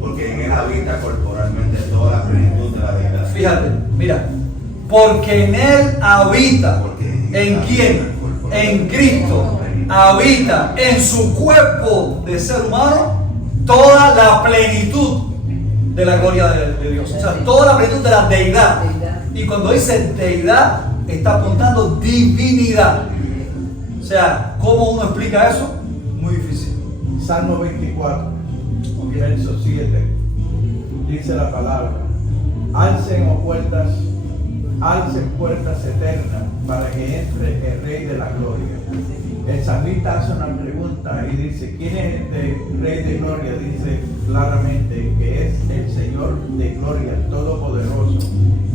Porque en él habita corporalmente toda la plenitud de la deidad. Fíjate, mira. Porque en Él habita. ¿En quién? En Cristo. habita en su cuerpo de ser humano toda la plenitud de la gloria de Dios. O sea, toda la plenitud de la deidad. Y cuando dice deidad, está apuntando divinidad. O sea, ¿cómo uno explica eso? Muy difícil. Salmo 24, verso 7, dice la palabra: alcen puertas eternas para que entre el Rey de la Gloria. El salmista hace una pregunta y dice: ¿quién es este Rey de Gloria? Dice claramente que es el Señor de Gloria, el Todopoderoso,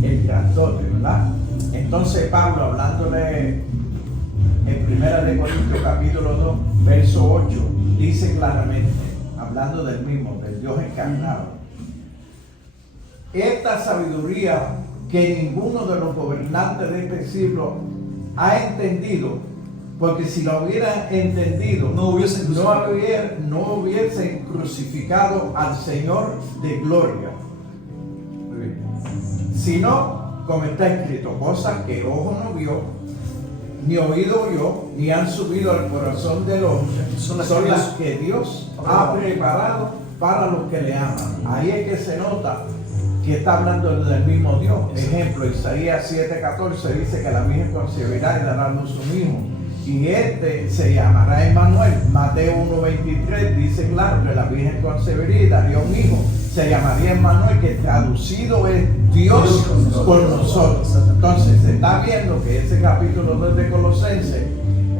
el Grandote, ¿verdad? Entonces Pablo, hablándole en 1 Corintios capítulo 2, verso 8, dice claramente, hablando del mismo, del Dios encarnado: esta sabiduría que ninguno de los gobernantes de este siglo ha entendido, porque si lo hubiera entendido, no hubiesen crucificado al Señor de gloria, sino, como está escrito, cosas que ojo no vio, ni oído oyó, ni han subido al corazón del hombre, son las que Dios ha preparado para los que le aman. Ahí es que se nota que está hablando del mismo Dios. Ejemplo, Isaías 7:14 dice que la Virgen concebirá y dará a luz un hijo, y este se llamará Emmanuel. Mateo 1:23 dice claro que la Virgen concebiría y daría un hijo, se llamaría Emmanuel, que traducido es Dios con nosotros. Entonces se está viendo que ese capítulo 2 de Colosenses,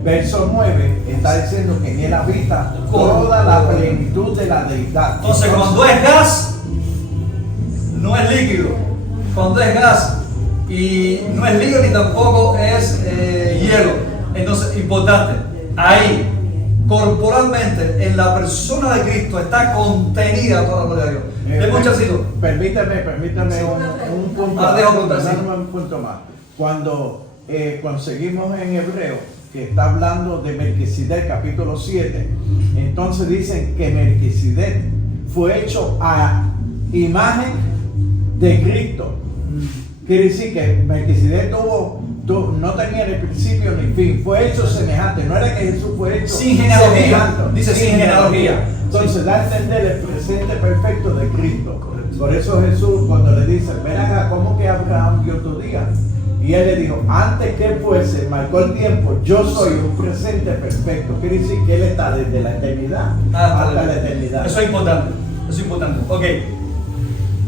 verso 9, está diciendo que en él habita toda la plenitud de la deidad. Entonces cuando es gas, no es líquido. Cuando es gas y no es líquido ni tampoco es hielo. Entonces, importante, ahí, corporalmente, en la persona de Cristo está contenida toda la gloria de Dios. Deme un chancito. Permítame un punto más. Un punto más. Cuando conseguimos en Hebreo, que está hablando de Melquisedec, capítulo 7, entonces dicen que Melquisedec fue hecho a imagen de Cristo. Quiere decir que Melquisedec no tenía ni principio ni fin, fue hecho semejante. No era que Jesús fue hecho sin genealogía, semejante, dice sin genealogía. Entonces da a entender el presente perfecto de Cristo. Por eso Jesús, cuando le dice: ven acá, ¿cómo que Abraham vio tu día? Y él le dijo: antes que él fuese, marcó el tiempo, yo soy un presente perfecto. Quiere decir que él está desde la eternidad hasta la eternidad. Eso es importante, eso es importante. Ok,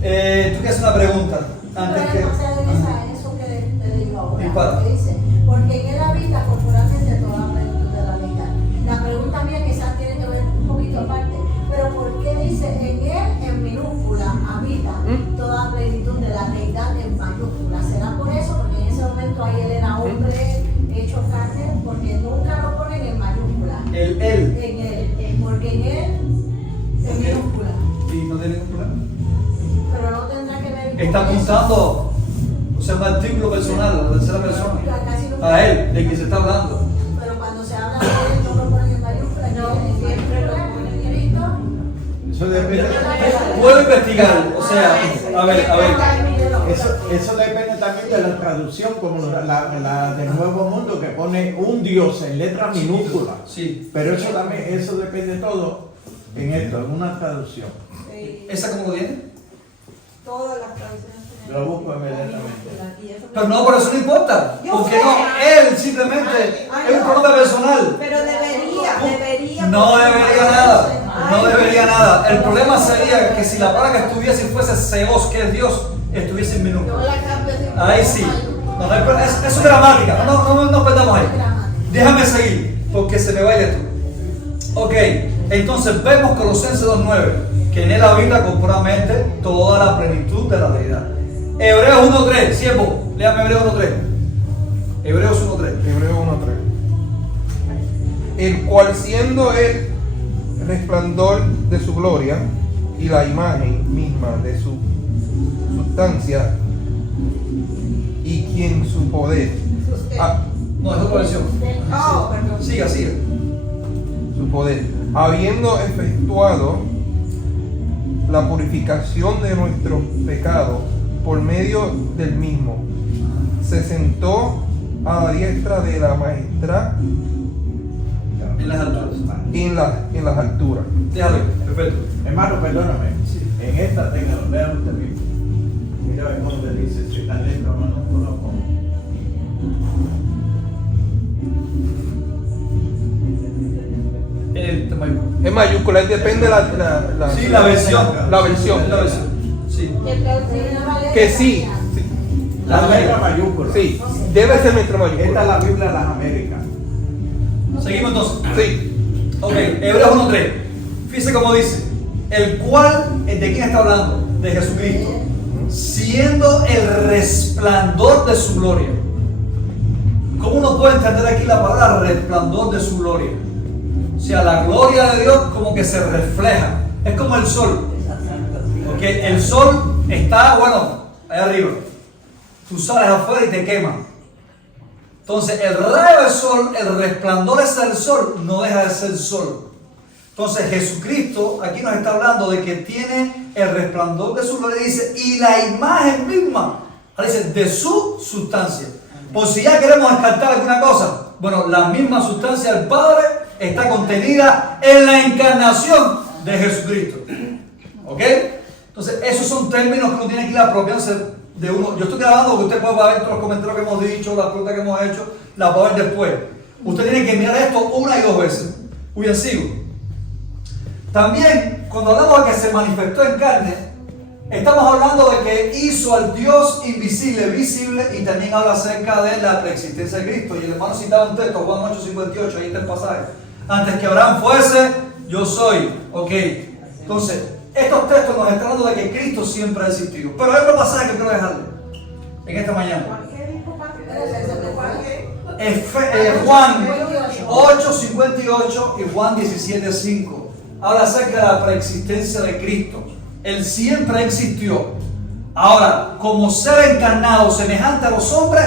tú quieres una pregunta antes que... Eso que te digo ahora, Dispara. que dice: porque en él habita corporalmente toda la plenitud de la deidad. La pregunta mía quizás tiene que ver un poquito aparte, pero ¿por qué dice en él en minúscula habita toda la plenitud de la deidad en mayúscula? ¿Será por eso? Porque en ese momento ahí él era hombre hecho carne, porque nunca lo ponen en mayúscula. Él. En él, porque en él en minúscula. ¿Y no tiene ningún problema? Pero no tendrá que ver con Está eso. apuntando, o sea, un artículo personal, la tercera persona, a él, de quien se está hablando. Pero cuando se habla de él, no lo ponen en mayúscula, siempre lo ponen en Cristo. Eso depende. Puedo investigar, o sea, a ver. Eso depende también de la traducción, como la del Nuevo Mundo, que pone un Dios en letra minúscula. Sí. Pero eso depende todo en esto, en una traducción. ¿Esa cómo lo tiene? Todas las traducciones. Lo busco inmediatamente. Pero no, por eso no importa. Porque no, él simplemente es un pronombre personal. Pero debería. No debería nada. El problema sería que si la palabra que estuviese y fuese Seos, que es Dios, estuviese en minúscula. Ahí sí. No, eso es gramática. No nos perdamos ahí. Déjame seguir, porque se me va esto. Ok, entonces vemos Colosenses 2:9, que en él habita corporalmente toda la plenitud de la deidad. Hebreos 1:3, siervo, léame Hebreos 1:3. Hebreos 1:3. Hebreos 1:3. El cual, siendo el resplandor de su gloria y la imagen misma de su sustancia, y quien su poder. No, es otra versión. Siga. Su poder, habiendo efectuado la purificación de nuestros pecados por medio del mismo, se sentó a la diestra de la majestad En las alturas. En las alturas. Déjalo, perfecto. Hermano, perdóname. En esta téngalo, vean usted mismo. Mira cómo te dice, si está lento o no conozco. En Es mayúscula, ahí depende la sí, la versión. La versión. La versión. Sí. Que sí. La letra mayúscula. Sí, debe ser letra mayúscula. Esta es la Biblia de las Américas. Seguimos entonces. Sí. Ok, Hebreos 1.3. Fíjese cómo dice. El cual, ¿de quién está hablando? De Jesucristo. Siendo el resplandor de su gloria. ¿Cómo uno puede entender aquí la palabra resplandor de su gloria? O sea, la gloria de Dios como que se refleja. Es como el sol. Ok, el sol está, bueno, allá arriba. Tú sales afuera y te quema. Entonces, el rayo del sol, el resplandor ese del sol, no deja de ser sol. Entonces, Jesucristo aquí nos está hablando de que tiene el resplandor de su gloria, dice, y la imagen misma, dice, de su sustancia. Por si ya queremos descartar alguna cosa, bueno, la misma sustancia del Padre está contenida en la encarnación de Jesucristo. ¿Ok? Entonces, esos son términos que uno tiene que ir apropiándose de uno. Yo estoy grabando porque usted puede ver todos los comentarios que hemos dicho, las preguntas que hemos hecho, las va a ver después. Usted tiene que mirar esto una y dos veces. Muy bien, sigo. También, cuando hablamos de que se manifestó en carne, estamos hablando de que hizo al Dios invisible, visible, y también habla acerca de la preexistencia de Cristo. Y el hermano citaba un texto, Juan 8:58, ahí está el pasaje. Antes que Abraham fuese, yo soy. Ok, entonces, estos textos nos están hablando de que Cristo siempre ha existido. Pero hay otro pasaje que quiero dejarle en esta mañana. Juan 8:58 y Juan 17:5. Habla acerca de la preexistencia de Cristo. Él siempre existió. Ahora, como ser encarnado semejante a los hombres,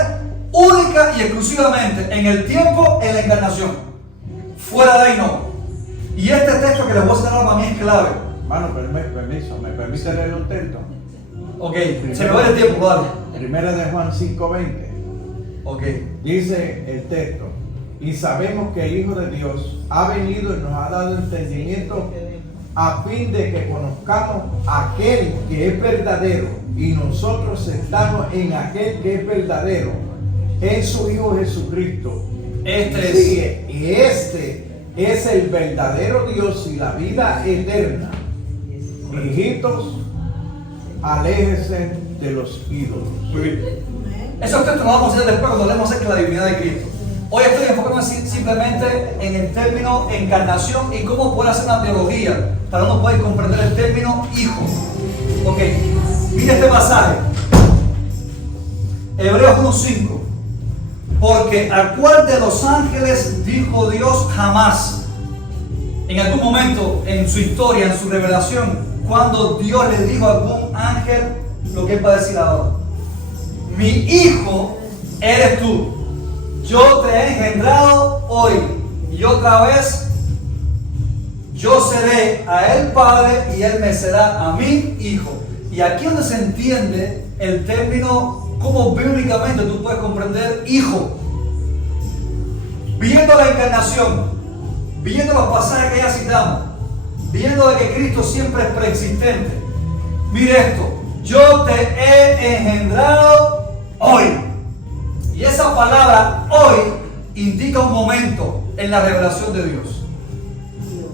única y exclusivamente en el tiempo, en la encarnación. Fuera de ahí no. Y este texto que les voy a señalar para mí es clave. Hermano, permiso, ¿me permite leer un texto? Ok, se me va el tiempo, dale. Primera de Juan 5:20. Ok. Dice el texto, y sabemos que el Hijo de Dios ha venido y nos ha dado entendimiento a fin de que conozcamos aquel que es verdadero, y nosotros estamos en aquel que es verdadero, en su Hijo Jesucristo. Este es el verdadero Dios y la vida eterna. Hijitos, aléjense de los ídolos. Muy bien. Esos textos los vamos a hacer después cuando hablemos acerca de la divinidad de Cristo. Hoy estoy enfocando simplemente en el término encarnación y cómo poder hacer una teología para uno poder comprender el término hijo. Ok, mira este pasaje. Hebreos 1:5. Porque ¿a cuál de los ángeles dijo Dios jamás? En algún momento en su historia, en su revelación, cuando Dios le dijo a algún ángel lo que él va a decir ahora. Mi hijo eres tú. Yo te he engendrado hoy. Y otra vez, yo seré a él padre y él me será a mí hijo. Y aquí es donde se entiende el término, cómo bíblicamente tú puedes comprender hijo. Viendo la encarnación, viendo los pasajes que ya citamos, viendo de que Cristo siempre es preexistente. Mire esto, yo te he engendrado hoy. Y esa palabra hoy indica un momento en la revelación de Dios.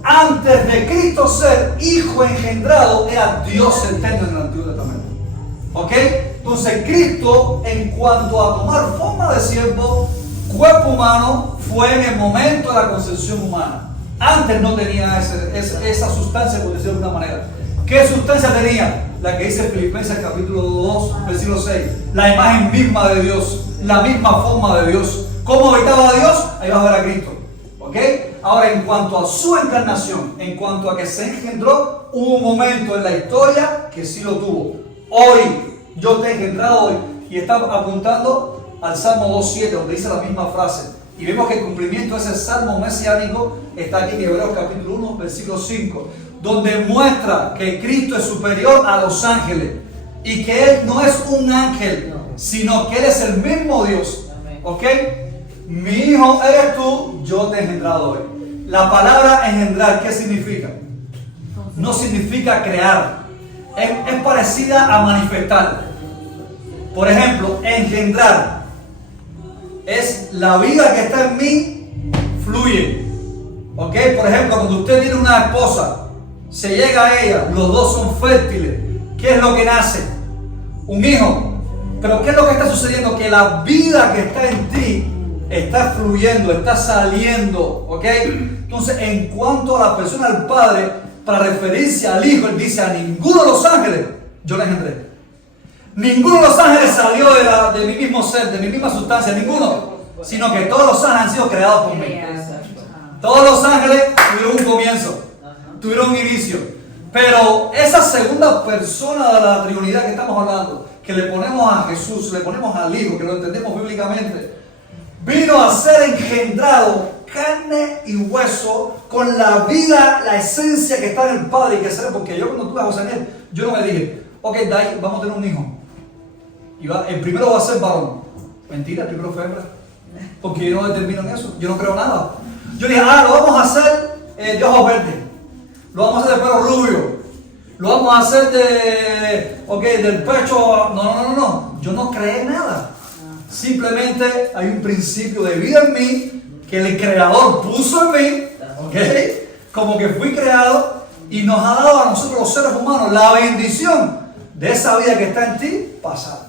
Antes de Cristo ser hijo engendrado, era Dios eterno en el Antiguo Testamento. ¿Ok? Entonces Cristo, en cuanto a tomar forma de siervo, cuerpo humano, fue en el momento de la concepción humana. Antes no tenía esa sustancia, por decirlo de alguna manera. ¿Qué sustancia tenía? La que dice Filipenses capítulo 2, versículo 6. La imagen misma de Dios, la misma forma de Dios. ¿Cómo habitaba Dios? Ahí vas a ver a Cristo. ¿Ok? Ahora, en cuanto a su encarnación, en cuanto a que se engendró, hubo un momento en la historia que sí lo tuvo. Hoy, yo te he engendrado hoy. Y está apuntando al Salmo 2.7, donde dice la misma frase. Y vemos que el cumplimiento de ese salmo mesiánico está aquí en Hebreos capítulo 1, versículo 5, donde muestra que Cristo es superior a los ángeles y que Él no es un ángel, sino que Él es el mismo Dios. ¿Ok? Mi hijo eres tú, yo te he engendrado hoy. La palabra engendrar, ¿qué significa? No significa crear. Es parecida a manifestar. Por ejemplo, engendrar es la vida que está en mí fluye. ¿Ok? Por ejemplo, cuando usted tiene una esposa, se llega a ella, los dos son fértiles. ¿Qué es lo que nace? Un hijo. Pero ¿qué es lo que está sucediendo? Que la vida que está en ti está fluyendo, está saliendo. ¿Ok? Entonces, en cuanto a la persona del Padre, para referirse al Hijo, Él dice: a ninguno de los ángeles yo le engendré. Ninguno de los ángeles salió de mi mismo ser, de mi misma sustancia, ninguno. Sino que todos los ángeles han sido creados por mí. Todos los ángeles tuvieron un comienzo, tuvieron un inicio. Pero esa segunda persona de la Trinidad que estamos hablando, que le ponemos a Jesús, le ponemos al Hijo, que lo entendemos bíblicamente, vino a ser engendrado carne y hueso con la vida, la esencia que está en el Padre y que será. Porque yo cuando tuve a José Daniel, yo no me dije: ok, Dai, vamos a tener un hijo. El primero va a ser varón. Mentira, el primero fue hembra. Porque yo no determino en eso, yo no creo nada. Yo dije: lo vamos a hacer de ojos verdes, lo vamos a hacer de pelo rubio, lo vamos a hacer del pecho. No. Yo no creé nada. Simplemente hay un principio de vida en mí que el Creador puso en mí, ¿ok? Como que fui creado y nos ha dado a nosotros los seres humanos la bendición de esa vida que está en ti pasar.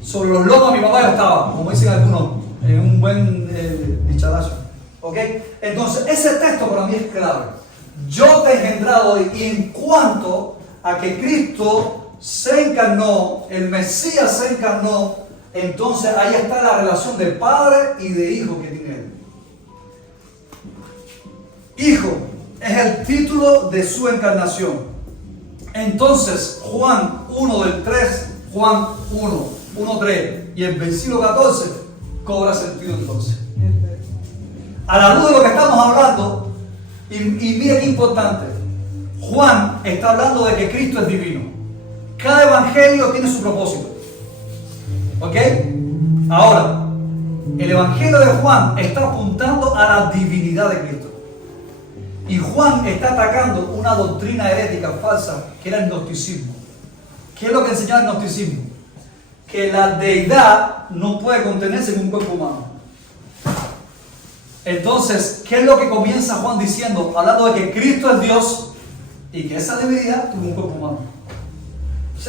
Sobre los lomos mi papá ya estaba, como dicen algunos, en un buen dicharazo. ¿Ok? Entonces, ese texto para mí es clave. Yo te he engendrado hoy, y en cuanto a que Cristo se encarnó, el Mesías se encarnó, entonces ahí está la relación de padre y de hijo que tiene él. Hijo es el título de su encarnación. Entonces, Juan 1 del 3, Juan 1:3 y el versículo 14 cobra sentido entonces. A la luz de lo que estamos hablando, y mire qué importante, Juan está hablando de que Cristo es divino. Cada evangelio tiene su propósito. ¿Ok? Ahora, el evangelio de Juan está apuntando a la divinidad de Cristo. Y Juan está atacando una doctrina herética falsa que era el gnosticismo. ¿Qué es lo que enseñaba el gnosticismo? Que la deidad no puede contenerse en un cuerpo humano. Entonces, ¿qué es lo que comienza Juan diciendo? Hablando de que Cristo es Dios y que esa divinidad tuvo un cuerpo humano.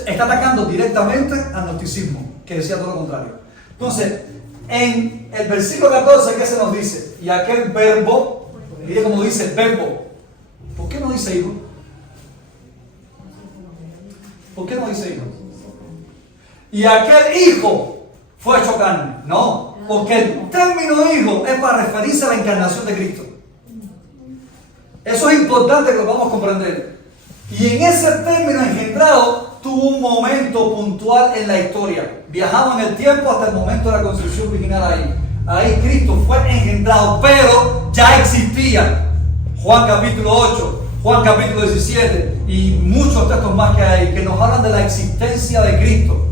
Está atacando directamente al gnosticismo, que decía todo lo contrario. Entonces, en el versículo 14, ¿qué se nos dice? Y aquel verbo, mire cómo dice verbo. ¿Por qué no dice hijo? ¿Por qué no dice hijo? Y aquel hijo fue hecho carne. No, porque el término hijo es para referirse a la encarnación de Cristo. Eso es importante que lo podamos comprender. Y en ese término engendrado tuvo un momento puntual en la historia. Viajaba en el tiempo hasta el momento de la concepción original ahí. Ahí Cristo fue engendrado, pero ya existía. Juan capítulo 8, Juan capítulo 17 y muchos textos más que hay que nos hablan de la existencia de Cristo.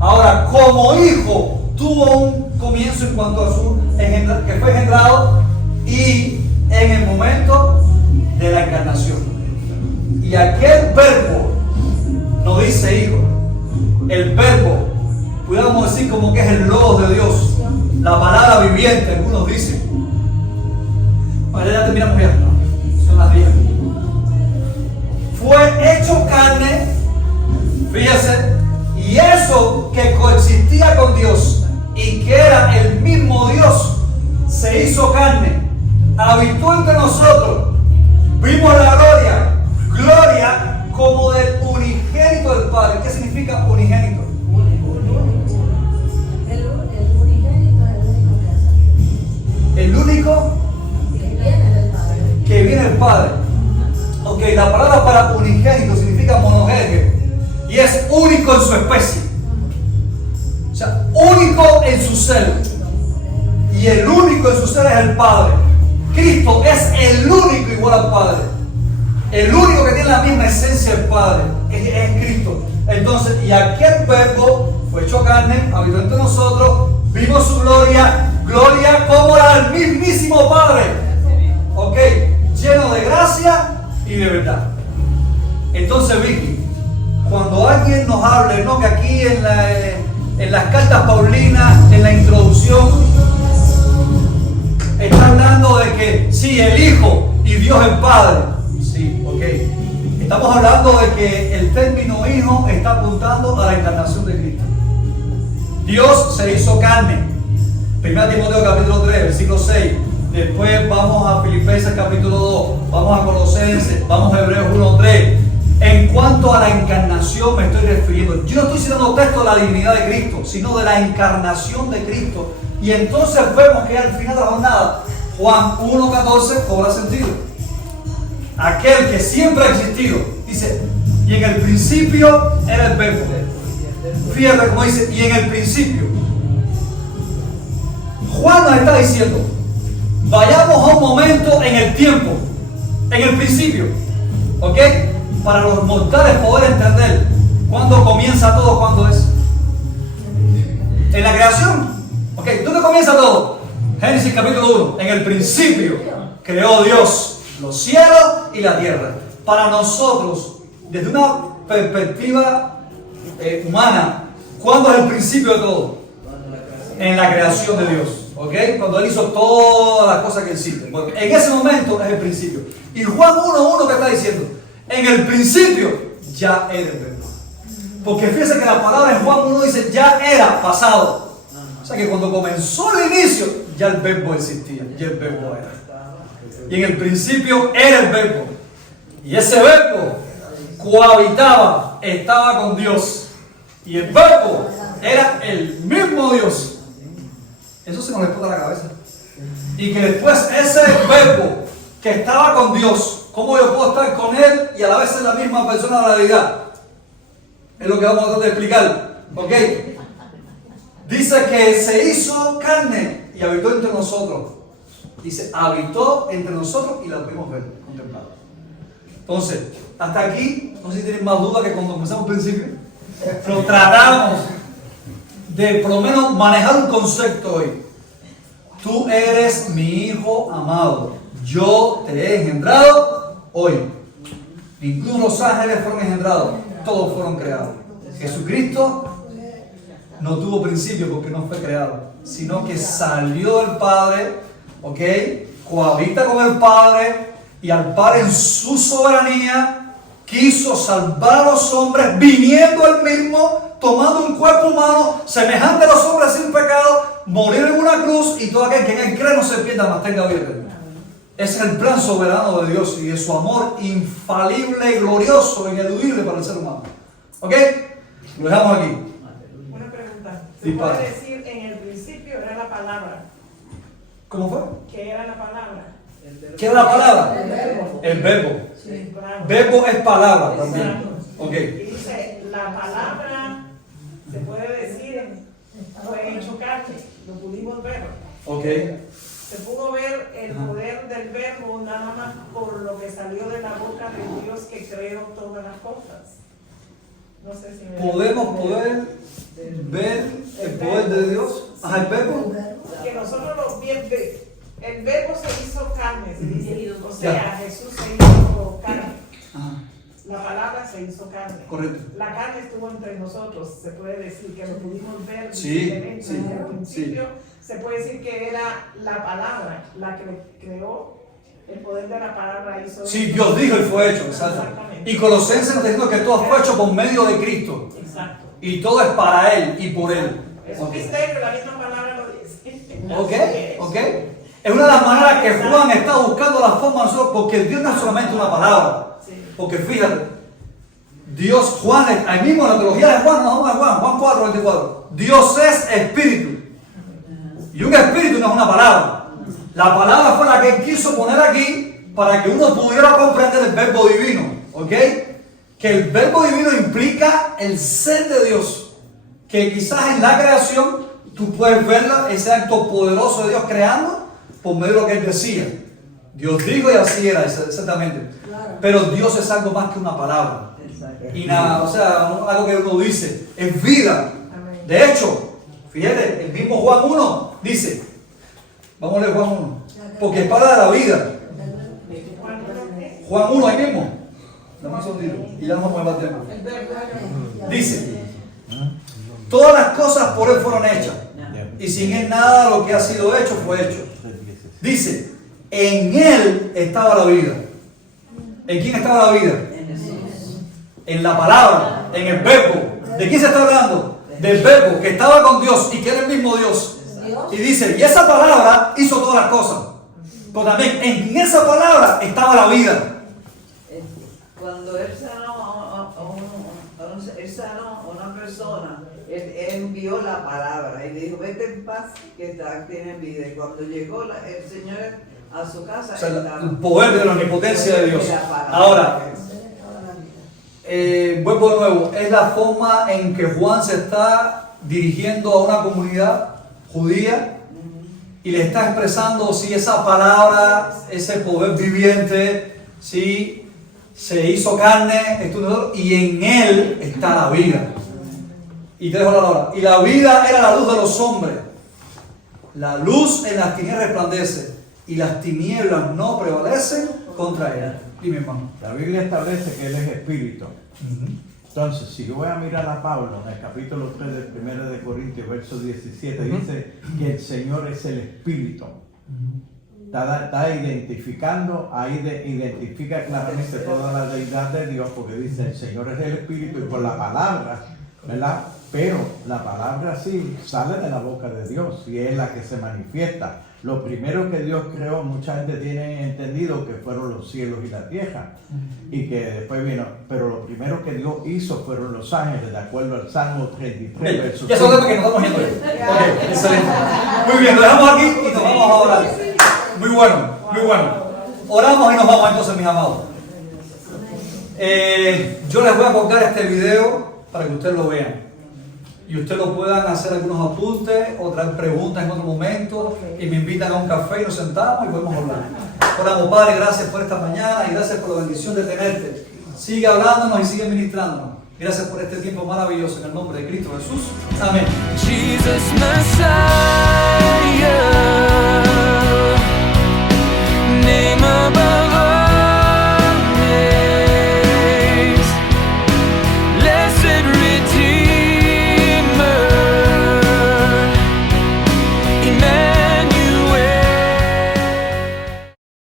Ahora, como hijo, tuvo un comienzo en cuanto a su que fue engendrado y en el momento de la encarnación. Y aquel verbo no dice hijo. El verbo, pudiéramos decir como que es el logos de Dios, la palabra viviente, algunos dicen. Bueno, ya terminamos ya, ¿no? Son las 10. Fue hecho carne, fíjese, y eso que coexistía con Dios y que era el mismo Dios, se hizo carne, habitó entre nosotros, vimos la gloria como del unigénito del Padre. ¿Qué significa unigénito? El unigénito es el único que hace. El único que viene del Padre. Ok, la palabra para unigénito significa monogénito y es único en su especie. O sea, único en su ser. Y el único en su ser es el Padre. Cristo es el único igual al Padre. El único que tiene la misma esencia del Padre es Cristo. Entonces, y aquel verbo fue hecho carne, habitó entre nosotros, vimos su gloria como la del mismísimo Padre. Ok, lleno de gracia y de verdad. Entonces, Vicky, cuando alguien nos hable, ¿no? Que aquí en las cartas paulinas, en la introducción, está hablando de que sí, el Hijo y Dios el Padre. Sí, ok. Estamos hablando de que el término hijo está apuntando a la encarnación de Cristo. Dios se hizo carne. 1 Timoteo capítulo 3, versículo 6. Después vamos a Filipenses capítulo 2. Vamos a Colosenses. Vamos a Hebreos 1:3. En cuanto a la encarnación me estoy refiriendo. Yo no estoy citando texto de la divinidad de Cristo, sino de la encarnación de Cristo. Y entonces vemos que al final de la jornada, Juan 1:14 cobra sentido. Aquel que siempre ha existido, dice, y en el principio era el verbo. Fíjate cómo dice, y en el principio. Juan nos está diciendo, vayamos a un momento en el tiempo, en el principio, ¿ok? Para los mortales poder entender cuándo comienza todo, cuándo es. En la creación, ¿ok? ¿Dónde comienza todo? Génesis capítulo 1, en el principio creó Dios los cielos y la tierra. Para nosotros, desde una perspectiva humana, ¿cuándo es el principio de todo? En la creación de Dios, ¿ok? Cuando Él hizo todas las cosas que existen. Bueno, en ese momento es el principio. Y Juan 1:1 que está diciendo, en el principio ya era el verbo. Porque fíjense que la palabra en Juan 1 dice ya era pasado. O sea que cuando comenzó el inicio, ya el verbo existía, ya el verbo era. Y en el principio era el verbo. Y ese verbo cohabitaba, estaba con Dios. Y el verbo era el mismo Dios. Eso se nos explota la cabeza. Y que después ese verbo que estaba con Dios, ¿cómo yo puedo estar con Él y a la vez ser la misma persona de la realidad? Es lo que vamos a tratar de explicar. ¿Ok? Dice que se hizo carne y habitó entre nosotros. Dice, habitó entre nosotros y la pudimos ver, contemplar. Entonces, hasta aquí, no sé si tienen más dudas que cuando comenzamos al principio. Pero tratamos de por lo menos manejar un concepto hoy. Tú eres mi hijo amado. Yo te he engendrado hoy. Incluso los ángeles fueron engendrados. Todos fueron creados. Jesucristo no tuvo principio porque no fue creado, sino que salió del Padre. ¿Ok? Cohabita con el Padre y al Padre en su soberanía quiso salvar a los hombres viniendo él mismo, tomando un cuerpo humano semejante a los hombres sin pecado, morir en una cruz y todo aquel que en él cree no se pierda, mas tenga vida eterna. Ese es el plan soberano de Dios y de su amor infalible, glorioso, ineludible para el ser humano. ¿Ok? Lo dejamos aquí. Una pregunta. ¿Se Dispara. puede decir en el principio era la palabra? ¿Cómo fue? ¿Qué era la palabra? ¿Qué era la palabra? El verbo. Sí, claro. Verbo es palabra también. Ok. Y dice, la palabra, se puede decir, fue hecho carne, lo pudimos ver. Ok. Se pudo ver el poder del verbo nada más por lo que salió de la boca de Dios que creó todas las cosas. No sé si me Podemos poder ver el poder de Dios. Ajá, el verbo. que nosotros lo vimos, el verbo se hizo carne, se dice, o sea, Jesús se hizo carne. Ajá. La palabra se hizo carne. Correcto. La carne estuvo entre nosotros, se puede decir que lo pudimos ver Sí, visiblemente. sí, En el principio sí. se puede decir que era la palabra la que creó, el poder de la palabra hizo. Sí, Dios dijo y fue hecho, exacto. Exactamente. Y Colosenses nos dice que todo fue hecho por medio de Cristo. Exacto. Y todo es para Él y por Él. Es un misterio, la misma palabra lo dice. Ok. Es una de las maneras que Juan está buscando la forma de nosotros, porque Dios no es solamente una palabra. Porque fíjate, Dios, Juan, ahí mismo en la teología de Juan, no, Juan 4:24. Dios es espíritu. Y un espíritu no es una palabra. La palabra fue la que Él quiso poner aquí para que uno pudiera comprender el verbo divino. ¿Ok? Que el verbo divino implica el ser de Dios. Que quizás en la creación tú puedes ver ese acto poderoso de Dios creando por medio de lo que Él decía. Dios dijo y así era, exactamente. Pero Dios es algo más que una palabra. Y nada, o sea, algo que uno dice, es vida. De hecho, fíjate, el mismo Juan 1 dice, vamos a leer Juan 1, porque es para la vida. Juan 1 ahí mismo. Dame un segundito y ya nos vamos a llevar tiempo. Dice, todas las cosas por él fueron hechas y sin él nada de lo que ha sido hecho fue hecho. Dice, en él estaba la vida. ¿En quién estaba la vida? En la palabra, en el verbo. ¿De quién se está hablando? Del verbo que estaba con Dios y que era el mismo Dios. Y dice, y esa palabra hizo todas las cosas. Pero también en esa palabra estaba la vida. Cuando él sanó a una persona, él envió la palabra y le dijo, vete en paz que tienen vida. Y cuando llegó el Señor a su casa, o sea, el poder de la omnipotencia de Dios. Ahora, vuelvo de nuevo, es la forma en que Juan se está dirigiendo a una comunidad judía y le está expresando si esa palabra, ese poder viviente, si se hizo carne, y en él está la vida. Y te dejo la palabra. Y la vida era la luz de los hombres. La luz en las tinieblas resplandece y las tinieblas no prevalecen contra ella. Dime, hermano. La Biblia establece que Él es espíritu. Entonces, si yo voy a mirar a Pablo en el capítulo 3 de 1 de Corintios, verso 17, dice que el Señor es el espíritu. Está identificando, ahí identifica claramente toda la deidad de Dios, porque dice el Señor es el espíritu y por la palabra, ¿verdad? Pero la palabra sí sale de la boca de Dios y es la que se manifiesta. Lo primero que Dios creó, mucha gente tiene entendido que fueron los cielos y la tierra, y que después vino, pero lo primero que Dios hizo fueron los ángeles, de acuerdo al Salmo 33, verso 5. Ya son que nos estamos yendo. Ok, excelente. Muy bien, lo dejamos aquí y nos vamos a orar. Muy bueno, muy bueno. Oramos y nos vamos entonces, mis amados. Yo les voy a colgar este video para que ustedes lo vean. Y ustedes lo puedan hacer algunos apuntes o traer preguntas en otro momento y me invitan a un café y nos sentamos y podemos hablar. Oramos, Padre, gracias por esta mañana y gracias por la bendición de tenerte. Sigue hablándonos y sigue ministrándonos. Gracias por este tiempo maravilloso en el nombre de Cristo Jesús. Amén. Jesus Messiah.